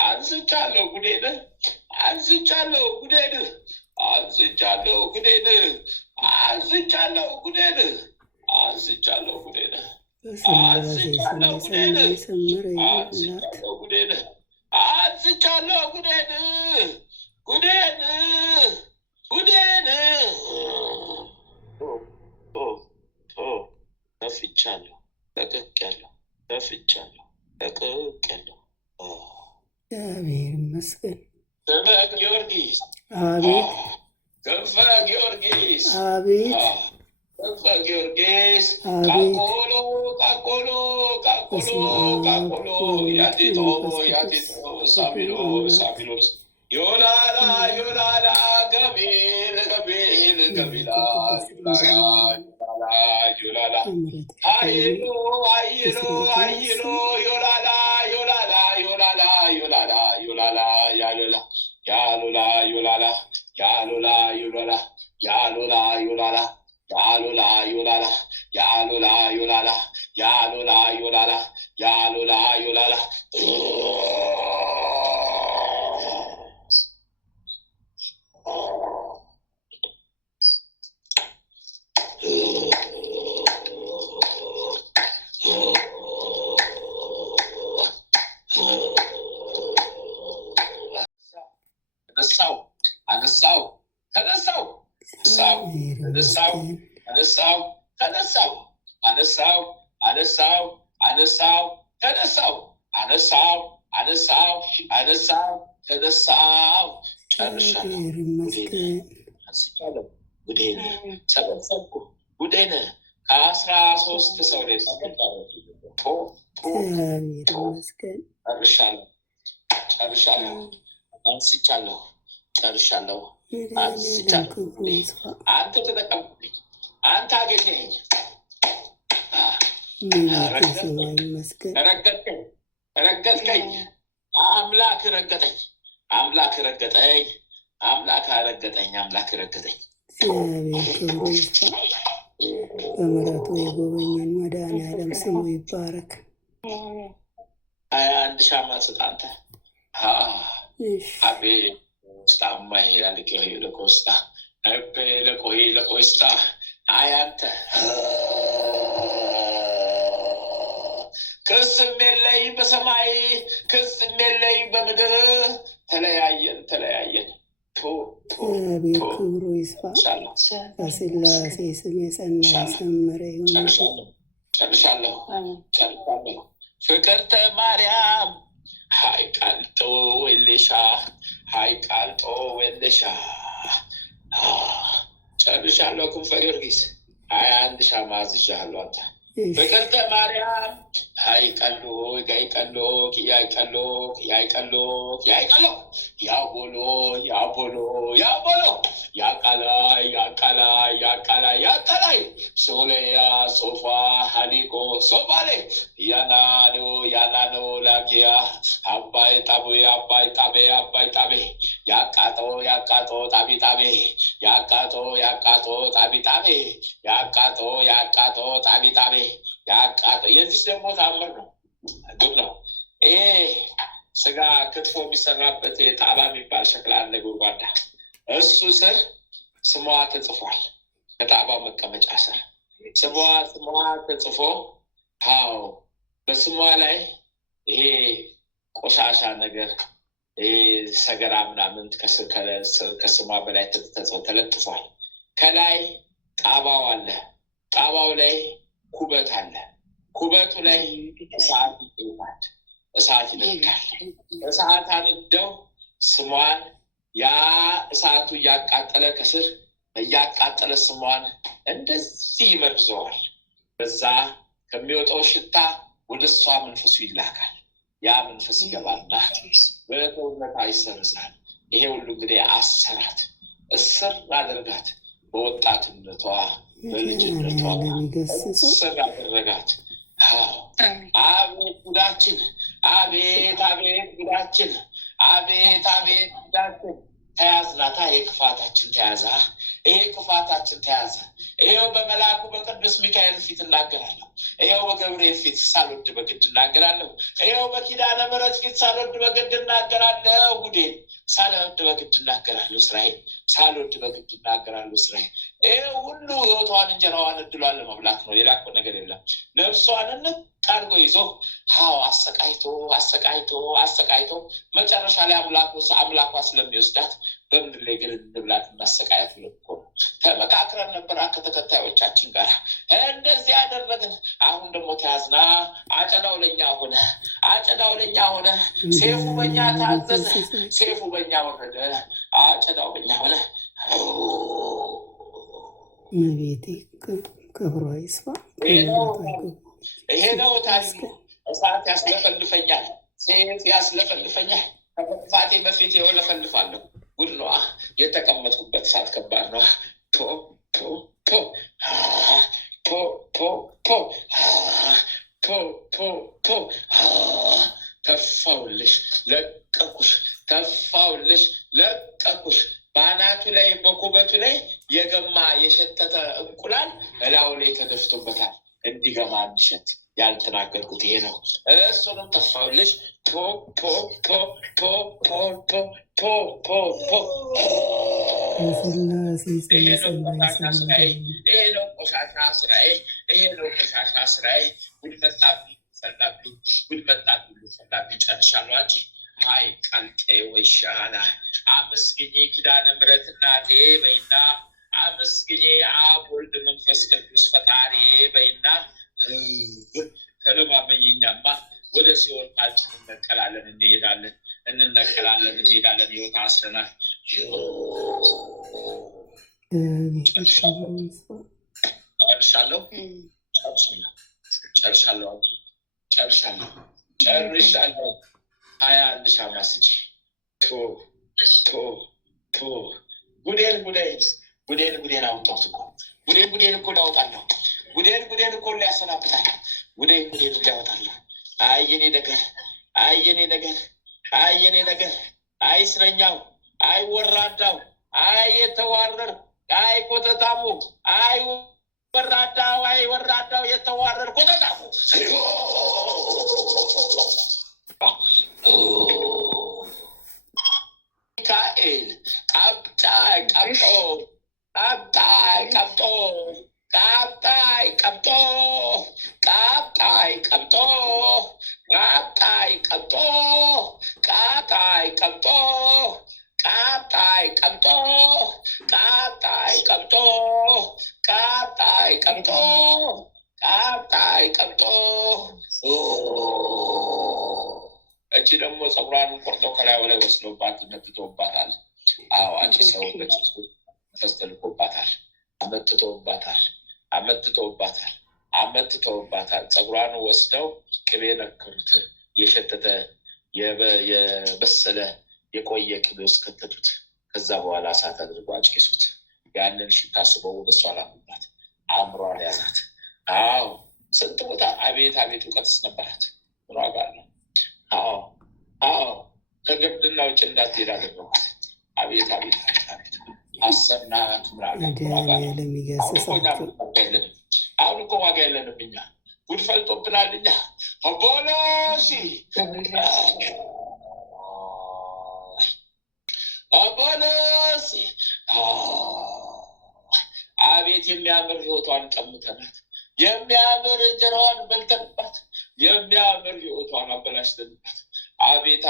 አንስቻለሁ ጉዴን አንስቻለሁ ጉዴን አንስቻለሁ ጉዴን አንስቻለሁ ጉዴን አንስቻለሁ ጉዴን አንስቻለሁ ጉዴን አንስቻለሁ ጉዴን አንስቻለሁ ጉዴን ጉዴን ጉዴን ተፍቻለሁ ለቅቄያለሁ ተፍቻለሁ ለቅቄያለሁ። እግዚአብሔር ይመስገን። ክንፈ ጊዮርጊስ አቤት ክንፈ ጊዮርጊስ አቤት ክንፈ ጊዮርጊስ አቤት ቃቆሎ ቃቆሎ ቃቆሎ ቃቆሎ ያቴቶ ያቴቶ ሳቢሎ ሳቢሎስ ዮላላ ዮላላ ገቢር ገቢር ገቢላ ዮላላ አይሎ አይሎ አይሎ ዮላላ ዮላላ ዮላላ ዮላላ ዮላላ ያሎላ ያሎላ ዮላላ ያሎላ ዮላላ ያሎላ ዮላላ ያሎላ ዮላላ ያሎላ ዮላላ ያሎላ ዮላላ ያሎላ ዮላላ ጉዴን ከአስራ ሶስት ሰው ላይ ጨርሻለሁ። አንስቻለሁ። ጨርሻለሁ። አንተ ተጠቀምኩኝ። አንተ አገኘኝ። ረገጥከኝ። አምላክ ረገጠኝ። አምላክ ረገጠኝ። አምላክ ረገጠኝ። አምላክ ረገጠኝ። በምሕረቱ የጎበኘን መድኃኒዓለም ስሙ ይባረክ። 21 ሻማ ስጥ አንተ። አቤት ስጣማይ ያልቅ ለቆስጣ አቤ ለቆስጣ አያንተ ክስም የለይ በሰማይ ክስም የለይ በምድር ተለያየን። አቤት ክብሩ ይስፋ። በሥላሴ ስም የጸና የሰመረ ይሁን። ጨርሻለሁ። ፍቅርተ ማርያም ሀይ ቃልጦ ወልሻ ጨርሻለሁ። ክንፈ ጊዮርጊስ 21 ሻማ አዝዣለሁ። አንተ ፍቅርተ ማርያም ሀይቀሎ ያቃላይ ሶሌያ ሶፋ ሀሊቆ ሶባሌ ያናኖ ላጊያ አባይ ጣቤ ያቃጦ ጣቢጣቤ የዚህ ደግሞ ታምር ነው። ግብ ነው። ይሄ ስጋ ክትፎ የሚሰራበት የጣባ የሚባል ሸክላ አለ፣ ጎድጓዳ። እሱ ስር ስሟ ተጽፏል። ከጣባው መቀመጫ ስር ስሟ ተጽፎ በስሟ ላይ ይሄ ቆሻሻ ነገር ሰገራ ምናምን ከስሟ በላይ ተለጥፏል። ከላይ ጣባው አለ። ጣባው ላይ ኩበት አለ። ኩበቱ ላይ እሳት ይነዳል። እሳት አንደው ስሟን ያ እሳቱ እያቃጠለ ከስር እያቃጠለ ስሟን እንደዚህ ይመርዘዋል። በዛ ከሚወጣው ሽታ ወደ እሷ መንፈሱ ይላካል። ያ መንፈስ ይገባልና በሰውነቷ ይሰርሳል። ይሄ ሁሉ እንግዲህ አሰራት እስር አደረጋት። በወጣትነቷ በልጅነቷ እስር አደረጋት። አቤት ጉዳችን! አቤት ጉዳችን! አቤት ጉዳችን! ተያዝናታ። ይሄ ክፋታችን ተያዘ። ይሄ ክፋታችን ተያዘ። ይሄው በመልአኩ በቅዱስ ሚካኤል ፊት እናገራለሁ። ይሄው በገብርኤል ፊት ሳልወድ በግድ እናገራለሁ። ይሄው በኪዳነ ምሕረት ፊት ሳልወድ በግድ እናገራለሁ። ጉዴን ሳልወድ በግድ እናገራለሁ። ስራዬ ሳልወድ በግድ እናገራለሁ። ስራዬ ይሄው ሁሉ ህይወቷን እንጀራዋን እድሏን ለመብላት ነው። ሌላ እኮ ነገር የለም። ነፍሷን አድርጎ ይዞ አሰቃይቶ መጨረሻ ላይ አምላኳ ስለሚወስዳት በምድር ላይ ግን እንብላት እናሰቃያት ብሎ እኮ ተመካክረን ነበር ከተከታዮቻችን ጋር እንደዚህ ያደረግን። አሁን ደግሞ ተያዝና አጨዳው ለኛ ሆነ። ሴፉ በኛ ታዘዘ፣ ሴፉ በኛ ወረደ፣ አጨዳው በኛ ሆነ። መቤቴ ክብሯ ይስፋ። ይሄ ነው ታሪኩ። እሳት ያስለፈልፈኛል፣ ሴፍ ያስለፈልፈኛል። ከመጥፋቴ በፊት የወለፈልፋለሁ። ጉድ ነዋ። የተቀመጥኩበት እሳት ከባድ ነዋ። ተፋውልሽ ለቀኩሽ፣ ተፋውልሽ ለቀኩሽ። በአናቱ ላይ በኩበቱ ላይ የገማ የሸተተ እንቁላል እላው ላይ ተደፍቶበታል። እንዲገማ እንዲሸት ያልተናገርኩት ይሄ ነው። እሱንም ተፋውልሽ ይሄ ነው ቆሻሻ ስራዬ፣ ይሄ ነው ቆሻሻ ስራዬ። ጉድ መጣብኝ ፈላብኝ፣ ጉድ መጣብኝ ፈላብኝ። ጨርሻለሁ አንቺ ሀይ ቀልጤ ወይሻላ አመስግኜ ኪዳነ ምሕረት እናቴ በይና፣ አመስግኜ አብ ወልድ መንፈስ ቅዱስ ፈጣሪ በይና። ተለማመኝኛማ ወደ ሲኦል ታችን እንነቀላለን፣ እንሄዳለን፣ እንነቀላለን፣ እንሄዳለን። ህይወት አስረናል። ጨርሻለሁ ጨርሻለሁ። 21 ሻማ ስጪ። ጉዴን አውጣት እኮ ጉዴን እኮ ላወጣለሁ። ጉዴን እኮ ሊያሰናብታለሁ። ጉዴን ሊያወጣለሁ። አይ የኔ ነገር፣ አይ እስረኛው፣ አይ ወራዳው፣ አይ የተዋረር፣ አይ ኮተታሙ፣ አይ ወራዳው የተዋረር ኮተታሙ ሚካኤል እቺ ደግሞ ፀጉሯን ቆርጠው ከላይ ወላይ ወስዶባት መትቶባታል። አዎ አንቺ ሰው ተስተልቆባታል፣ አመትተውባታል። ፀጉሯን ወስደው ቅቤ ነከሩት። የሸተተ የበሰለ የቆየ ቅቤ ውስጥ ከተቱት። ከዛ በኋላ እሳት አድርጎ አጭሱት። ያንን ሽታ ስበው ወደሷ ላኩባት። አእምሯን ያዛት። አዎ ስንት ቦታ አቤት እውቀትስ ነበራት። ዋጋ አለው። አዎ ከግብድና ውጭ እንዳትሄድ አደረጓት። አቤት አሰብናት። አሁን እኮ ዋጋ የለንም እኛ። ጉድ ፈልጦብናል እኛ። ቦሎሲ አቤት የሚያምር ህይወቷን ቀምተናት፣ የሚያምር እንጀራዋን በልተንባት፣ የሚያምር ህይወቷን አበላሽተንባት። አቤት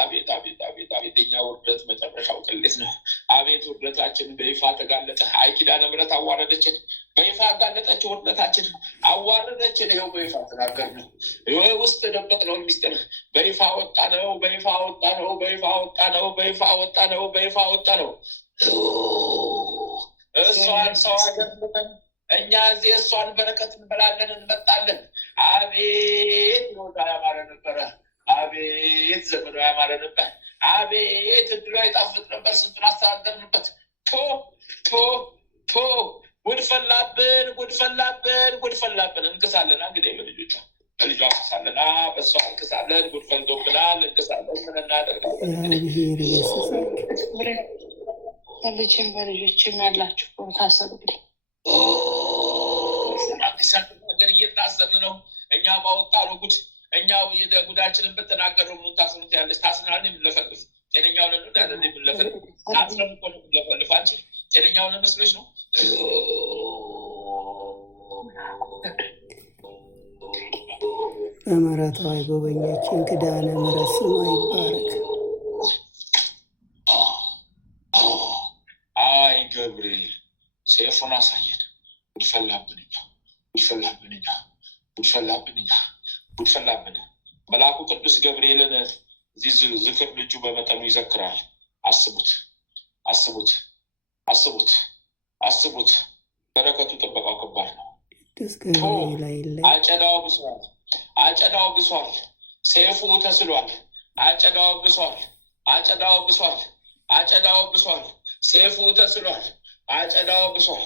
የኛ ውርደት መጨረሻው ቅሌት ነው። አቤት ውርደታችን በይፋ ተጋለጠ። አይ ኪዳነ ምሕረት አዋረደችን፣ በይፋ አጋለጠች። ውርደታችን አዋረደችን። ይኸው በይፋ ተናገር ነው። ይኸው ውስጥ ደበቅነው ሚስጥር በይፋ ወጣ ነው። እሷን ሰው አገርተን እኛ እዚህ እሷን በረከት እንበላለን፣ እንመጣለን። አቤት ኖዳ ያማረ ነበረ። አቤት ዘመዶ ያማረ ነበር። አቤት እድሏ ይጣፍጥ ነበር። ስንቱን አስተዳደርንበት። ጉድ ፈላብን። እንክሳለን እንግዲህ በልጇ እንክሳለን፣ በሷ እንክሳለን። ጉድ ፈልቶብናል፣ እንክሳለን። ምን እናደርጋለን? በልጅም በልጆችም ያላችሁ ታሰሩልኝ። አዲስ ነገር እየታሰብን ነው። እኛ ባወጣነው ጉድ፣ እኛው ጉዳችንን በተናገረው ምን ታስሩት ያለች ታስናል። የምንለፈልፍ ጤነኛውን ነው እንዳለ የምንለፈልፍ ታስረን እኮ ነው የምንለፈልፍ። አንቺ ጤነኛውን መስሎች ነው። በምሕረቷ የጎበኘችን ኪዳነ ምሕረት ስሟ ይባረክ። አይ ገብርኤል ሰይፉን አሳየን። ጉድፈላብን። መልአኩ ቅዱስ ገብርኤልን እዚህ ዝክር ልጁ በመጠኑ ይዘክራል። አስቡት። በረከቱ ጥበቃው ከባድ ነው። አጨዳው ብሷል። ሰይፉ ተስሏል። አጨዳው ብሷል። ሰይፉ ተስሏል። አጨዳው ብሷል።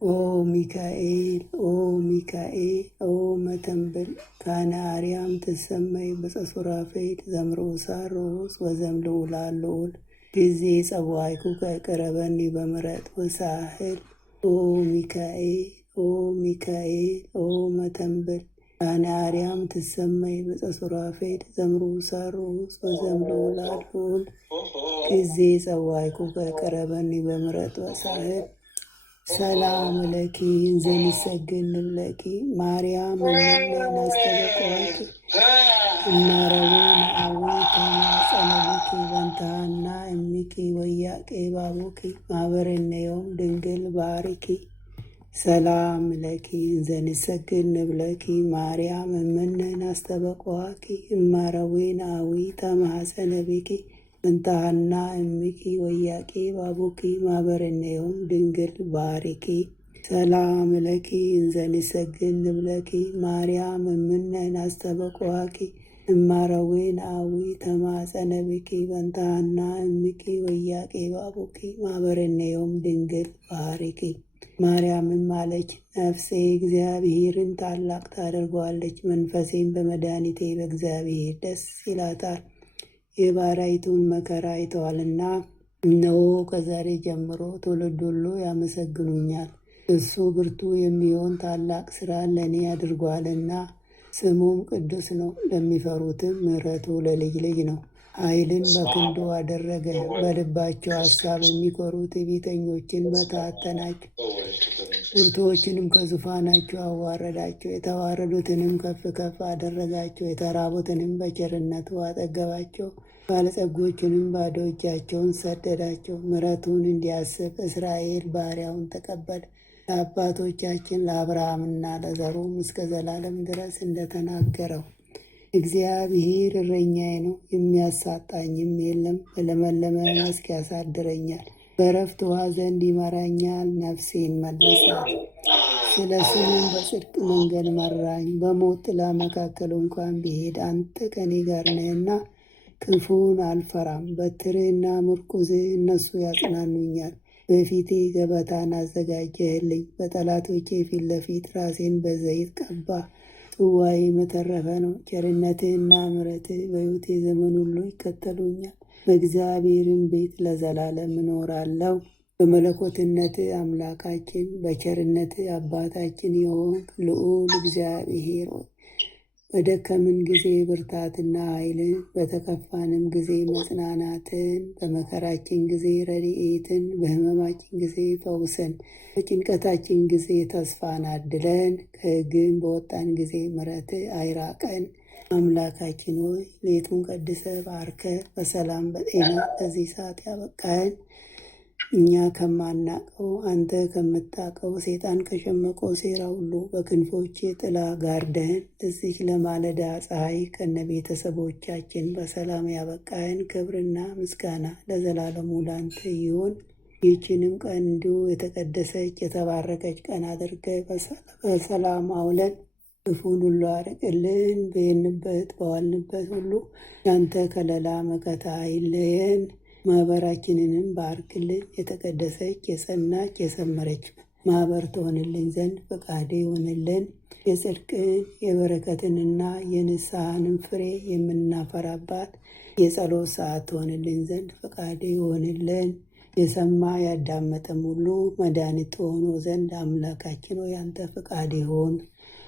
ኦ ሚካኤል ኦ ሚካኤል ኦ መተንብል ካነ አርያም ትሰመይ በጸሱራፌት ዘምሮሳር ሮስ ወዘምልዑላ ልዑል ጊዜ ጸዋይኩ ከቀረበኒ በምሕረት ወሳህል ኦ ሚካኤል ኦ ሚካኤል ኦ መተንብል ካነ አርያም ትሰመይ በጸሱራፌት ዘምሮሳር ሮስ ወዘምልዑላ ልዑል ጊዜ ጸዋይኩ ከቀረበኒ በምሕረት ወሳህል ሰላም ለኪ እንዘንሰግድ ንብለኪ ማርያም እምነ ናስተበቅዖኪ እማረዊ ነአዊ ተማጸነብኪ በንታና እሚኪ ወያቄ ባቡኪ ማህበረነዮም ድንግል ባሪኪ ሰላም ለኪ እንዘንሰግድ ንብለኪ ማርያም እምነ ናስተበቅዖኪ እማረዊ ነአዊ ተማጸነብኪ እንታሃና እሚኪ ወያቄ ባቡኪ ማህበረነዮም ድንግል ባሪኪ ሰላም ለኪ እንዘንሰግድ ንብለኪ ማርያም እምነ ናስተበቅዖኪ እማረዌ ነአዊ ተማጸነብኪ በንታሃና እሚኪ ወያቄ ባቡኪ ማህበረነዮም ድንግል ባሪኪ። ማርያምም አለች፣ ነፍሴ እግዚአብሔርን ታላቅ ታደርገዋለች፣ መንፈሴም በመድኃኒቴ በእግዚአብሔር ደስ ይላታል። የባሪያይቱን መከራ አይተዋልና፣ እነሆ ከዛሬ ጀምሮ ትውልድ ሁሉ ያመሰግኑኛል። እሱ ብርቱ የሚሆን ታላቅ ሥራ ለእኔ አድርጓልና፣ ስሙም ቅዱስ ነው። ለሚፈሩትም ምሕረቱ ለልጅ ልጅ ነው። ኃይልን በክንዱ አደረገ። በልባቸው ሐሳብ የሚኮሩ ትዕቢተኞችን በታተናቸው። ብርቱዎችንም ከዙፋናቸው አዋረዳቸው። የተዋረዱትንም ከፍ ከፍ አደረጋቸው። የተራቡትንም በቸርነቱ አጠገባቸው። ባለጸጎችንም ባዶ እጃቸውን ሰደዳቸው። ምሕረቱን እንዲያስብ እስራኤል ባሪያውን ተቀበለ። ለአባቶቻችን ለአብርሃምና ለዘሩም እስከ ዘላለም ድረስ እንደተናገረው እግዚአብሔር እረኛዬ ነው፣ የሚያሳጣኝም የለም። በለመለመ መስክ ያሳድረኛል፣ በዕረፍት ውኃ ዘንድ ይመራኛል። ነፍሴን መለሳት፣ ስለ ስሙም በጽድቅ መንገድ መራኝ። በሞት ጥላ መካከል እንኳን ብሄድ አንተ ከእኔ ጋር ነህና ክፉን አልፈራም። በትርህና ምርኩዝህ እነሱ ያጽናኑኛል። በፊቴ ገበታን አዘጋጀህልኝ፣ በጠላቶቼ ፊት ለፊት ራሴን በዘይት ቀባ። ጽዋዬ የተረፈ ነው። ቸርነትህና ምሕረትህ በሕይወቴ ዘመን ሁሉ ይከተሉኛል። በእግዚአብሔርም ቤት ለዘላለም እኖራለሁ። በመለኮትነትህ አምላካችን፣ በቸርነትህ አባታችን የሆንክ ልዑል እግዚአብሔር ሆይ፣ በደከምን ጊዜ ብርታትና ኃይልን፣ በተከፋንም ጊዜ መጽናናትን፣ በመከራችን ጊዜ ረድኤትን፣ በሕመማችን ጊዜ ፈውስን፣ በጭንቀታችን ጊዜ ተስፋን አድለን፣ ከሕግም በወጣን ጊዜ ምሕረትህ አይራቀን። አምላካችን ሆይ ሌቱን ቀድሰ ባርከ በሰላም በጤና ለዚህ ሰዓት ያበቃን እኛ ከማናቀው አንተ ከምታቀው ሰይጣን ከሸመቀው ሴራ ሁሉ በክንፎች ጥላ ጋርደን እዚህ ለማለዳ ፀሐይ ከነ ቤተሰቦቻችን በሰላም ያበቃን ክብርና ምስጋና ለዘላለሙ ላንተ ይሁን። ይህችንም ቀን እንዲሁ የተቀደሰች የተባረከች ቀን አድርገ በሰላም አውለን ክፉን ሁሉ አርቅልን። በሄድንበት በዋልንበት ሁሉ ያንተ ከለላ መከታ አይለየን። ማህበራችንንም ባርክልን። የተቀደሰች የጸናች የሰመረች ማህበር ትሆንልን ዘንድ ፈቃድ ይሆንልን። የጽድቅን የበረከትንና የንስሐንም ፍሬ የምናፈራባት የጸሎት ሰዓት ትሆንልን ዘንድ ፈቃድ ይሆንልን። የሰማ ያዳመጠም ሁሉ መድኃኒት ሆኖ ዘንድ አምላካችን ሆይ ያንተ ፈቃድ ይሆን።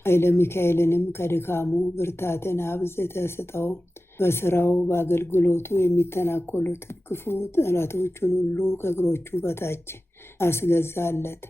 ኃይለ ሚካኤልንም ከድካሙ ብርታትን አብዝተህ ስጠው። በስራው በአገልግሎቱ የሚተናኮሉትን ክፉ ጠላቶቹን ሁሉ ከእግሮቹ በታች አስገዛለት።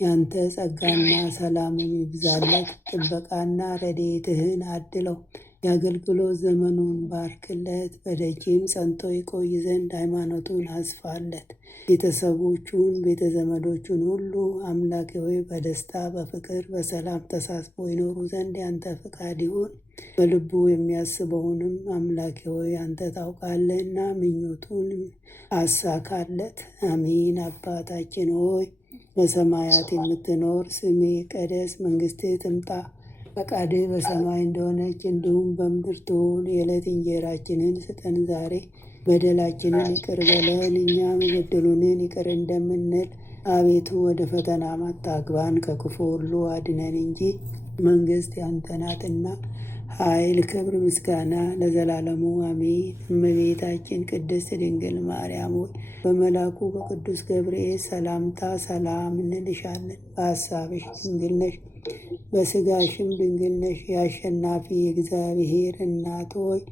ያንተ ጸጋና ሰላምን ይብዛለት። ጥበቃና ረድኤትህን አድለው። የአገልግሎት ዘመኑን ባርክለት። በደጅም ጸንቶ ይቆይ ዘንድ ሃይማኖቱን አስፋለት። ቤተሰቦቹን ቤተ ዘመዶቹን ሁሉ አምላኬ ሆይ በደስታ በፍቅር በሰላም ተሳስቦ ይኖሩ ዘንድ ያንተ ፈቃድ ይሁን። በልቡ የሚያስበውንም አምላኬ ሆይ አንተ ታውቃለህና ምኞቱን አሳካለት። አሜን። አባታችን ሆይ በሰማያት የምትኖር ስምህ ይቀደስ፣ መንግስትህ ትምጣ፣ ፈቃድህ በሰማይ እንደሆነች እንዲሁም በምድር ትሁን። የዕለት እንጀራችንን ስጠን ዛሬ፣ በደላችንን ይቅር በለን እኛም የበደሉንን ይቅር እንደምንል፣ አቤቱ ወደ ፈተና አታግባን፣ ከክፉ ሁሉ አድነን እንጂ መንግሥት ያንተ ናትና፣ ኃይል፣ ክብር፣ ምስጋና ለዘላለሙ አሜን። እመቤታችን ቅድስት ድንግል ማርያም ሆይ በመልአኩ በቅዱስ ገብርኤል ሰላምታ ሰላም እንልሻለን። በሐሳብሽ ድንግል ነሽ፣ በሥጋሽም ድንግል ነሽ። የአሸናፊ እግዚአብሔር እናት ሆይ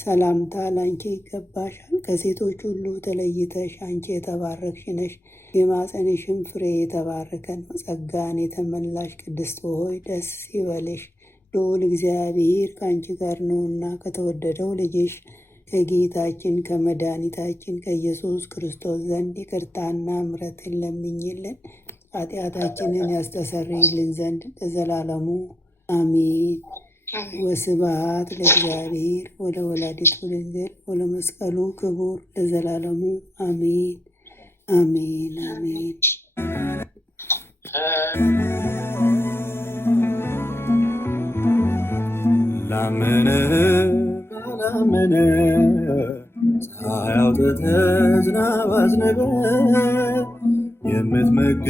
ሰላምታ ላንቺ ይገባሻል። ከሴቶች ሁሉ ተለይተሽ አንቺ የተባረክሽ ነሽ፣ የማፀንሽም ፍሬ የተባረከ ነው። ጸጋን የተመላሽ ቅድስት ሆይ ደስ ይበልሽ፣ ልዑል እግዚአብሔር ከአንቺ ጋር ነውና ከተወደደው ልጅሽ ከጌታችን ከመድኃኒታችን ከኢየሱስ ክርስቶስ ዘንድ ይቅርታና ምሕረትን ለምኝልን ኃጢአታችንን ያስተሰርይልን ዘንድ ለዘላለሙ አሜን። ወስብሐት ለእግዚአብሔር ወለወላዲቱ ድንግል ወለመስቀሉ ክቡር ለዘላለሙ አሜን አሜን አሜን። ላመነ ካላመነ ፀሐይ አውጥተህ ዝናብ አዝንበህ የምትመግብ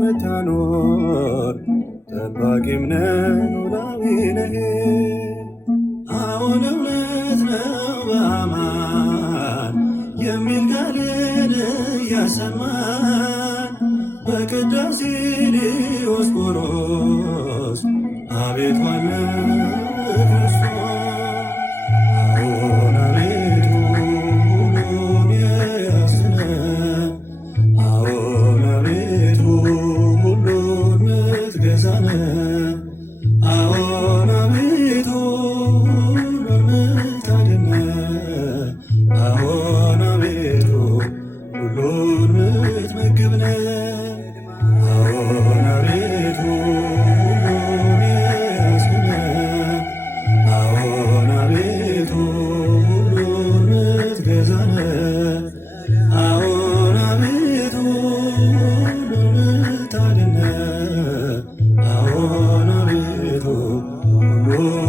ምታኖር ጠባቂም ነህ ኖላዊ ነህ። አዎን እውነት ነው በአማን የሚል ቃልን እያሰማን በቅዳሴ ዲዮስቆሮስ አቤቱ አለ ክርስቶስ። አዎን አቤቱ ሁሉን የያዝነ፣ አዎን አቤቱ ሁሉን ምትገዛነ፣ አዎን አቤቱ ሁሉን ምታድነ፣ አዎን አቤቱ ሁሉን ምትመግብነ፣ አዎን አቤቱ ሁሉን የያዝነ፣ አዎን አቤቱ ሁሉን ምትገዛነ፣ አዎን አቤቱ ሁሉን ምታድነ፣ አዎን አቤቱ ሁሉን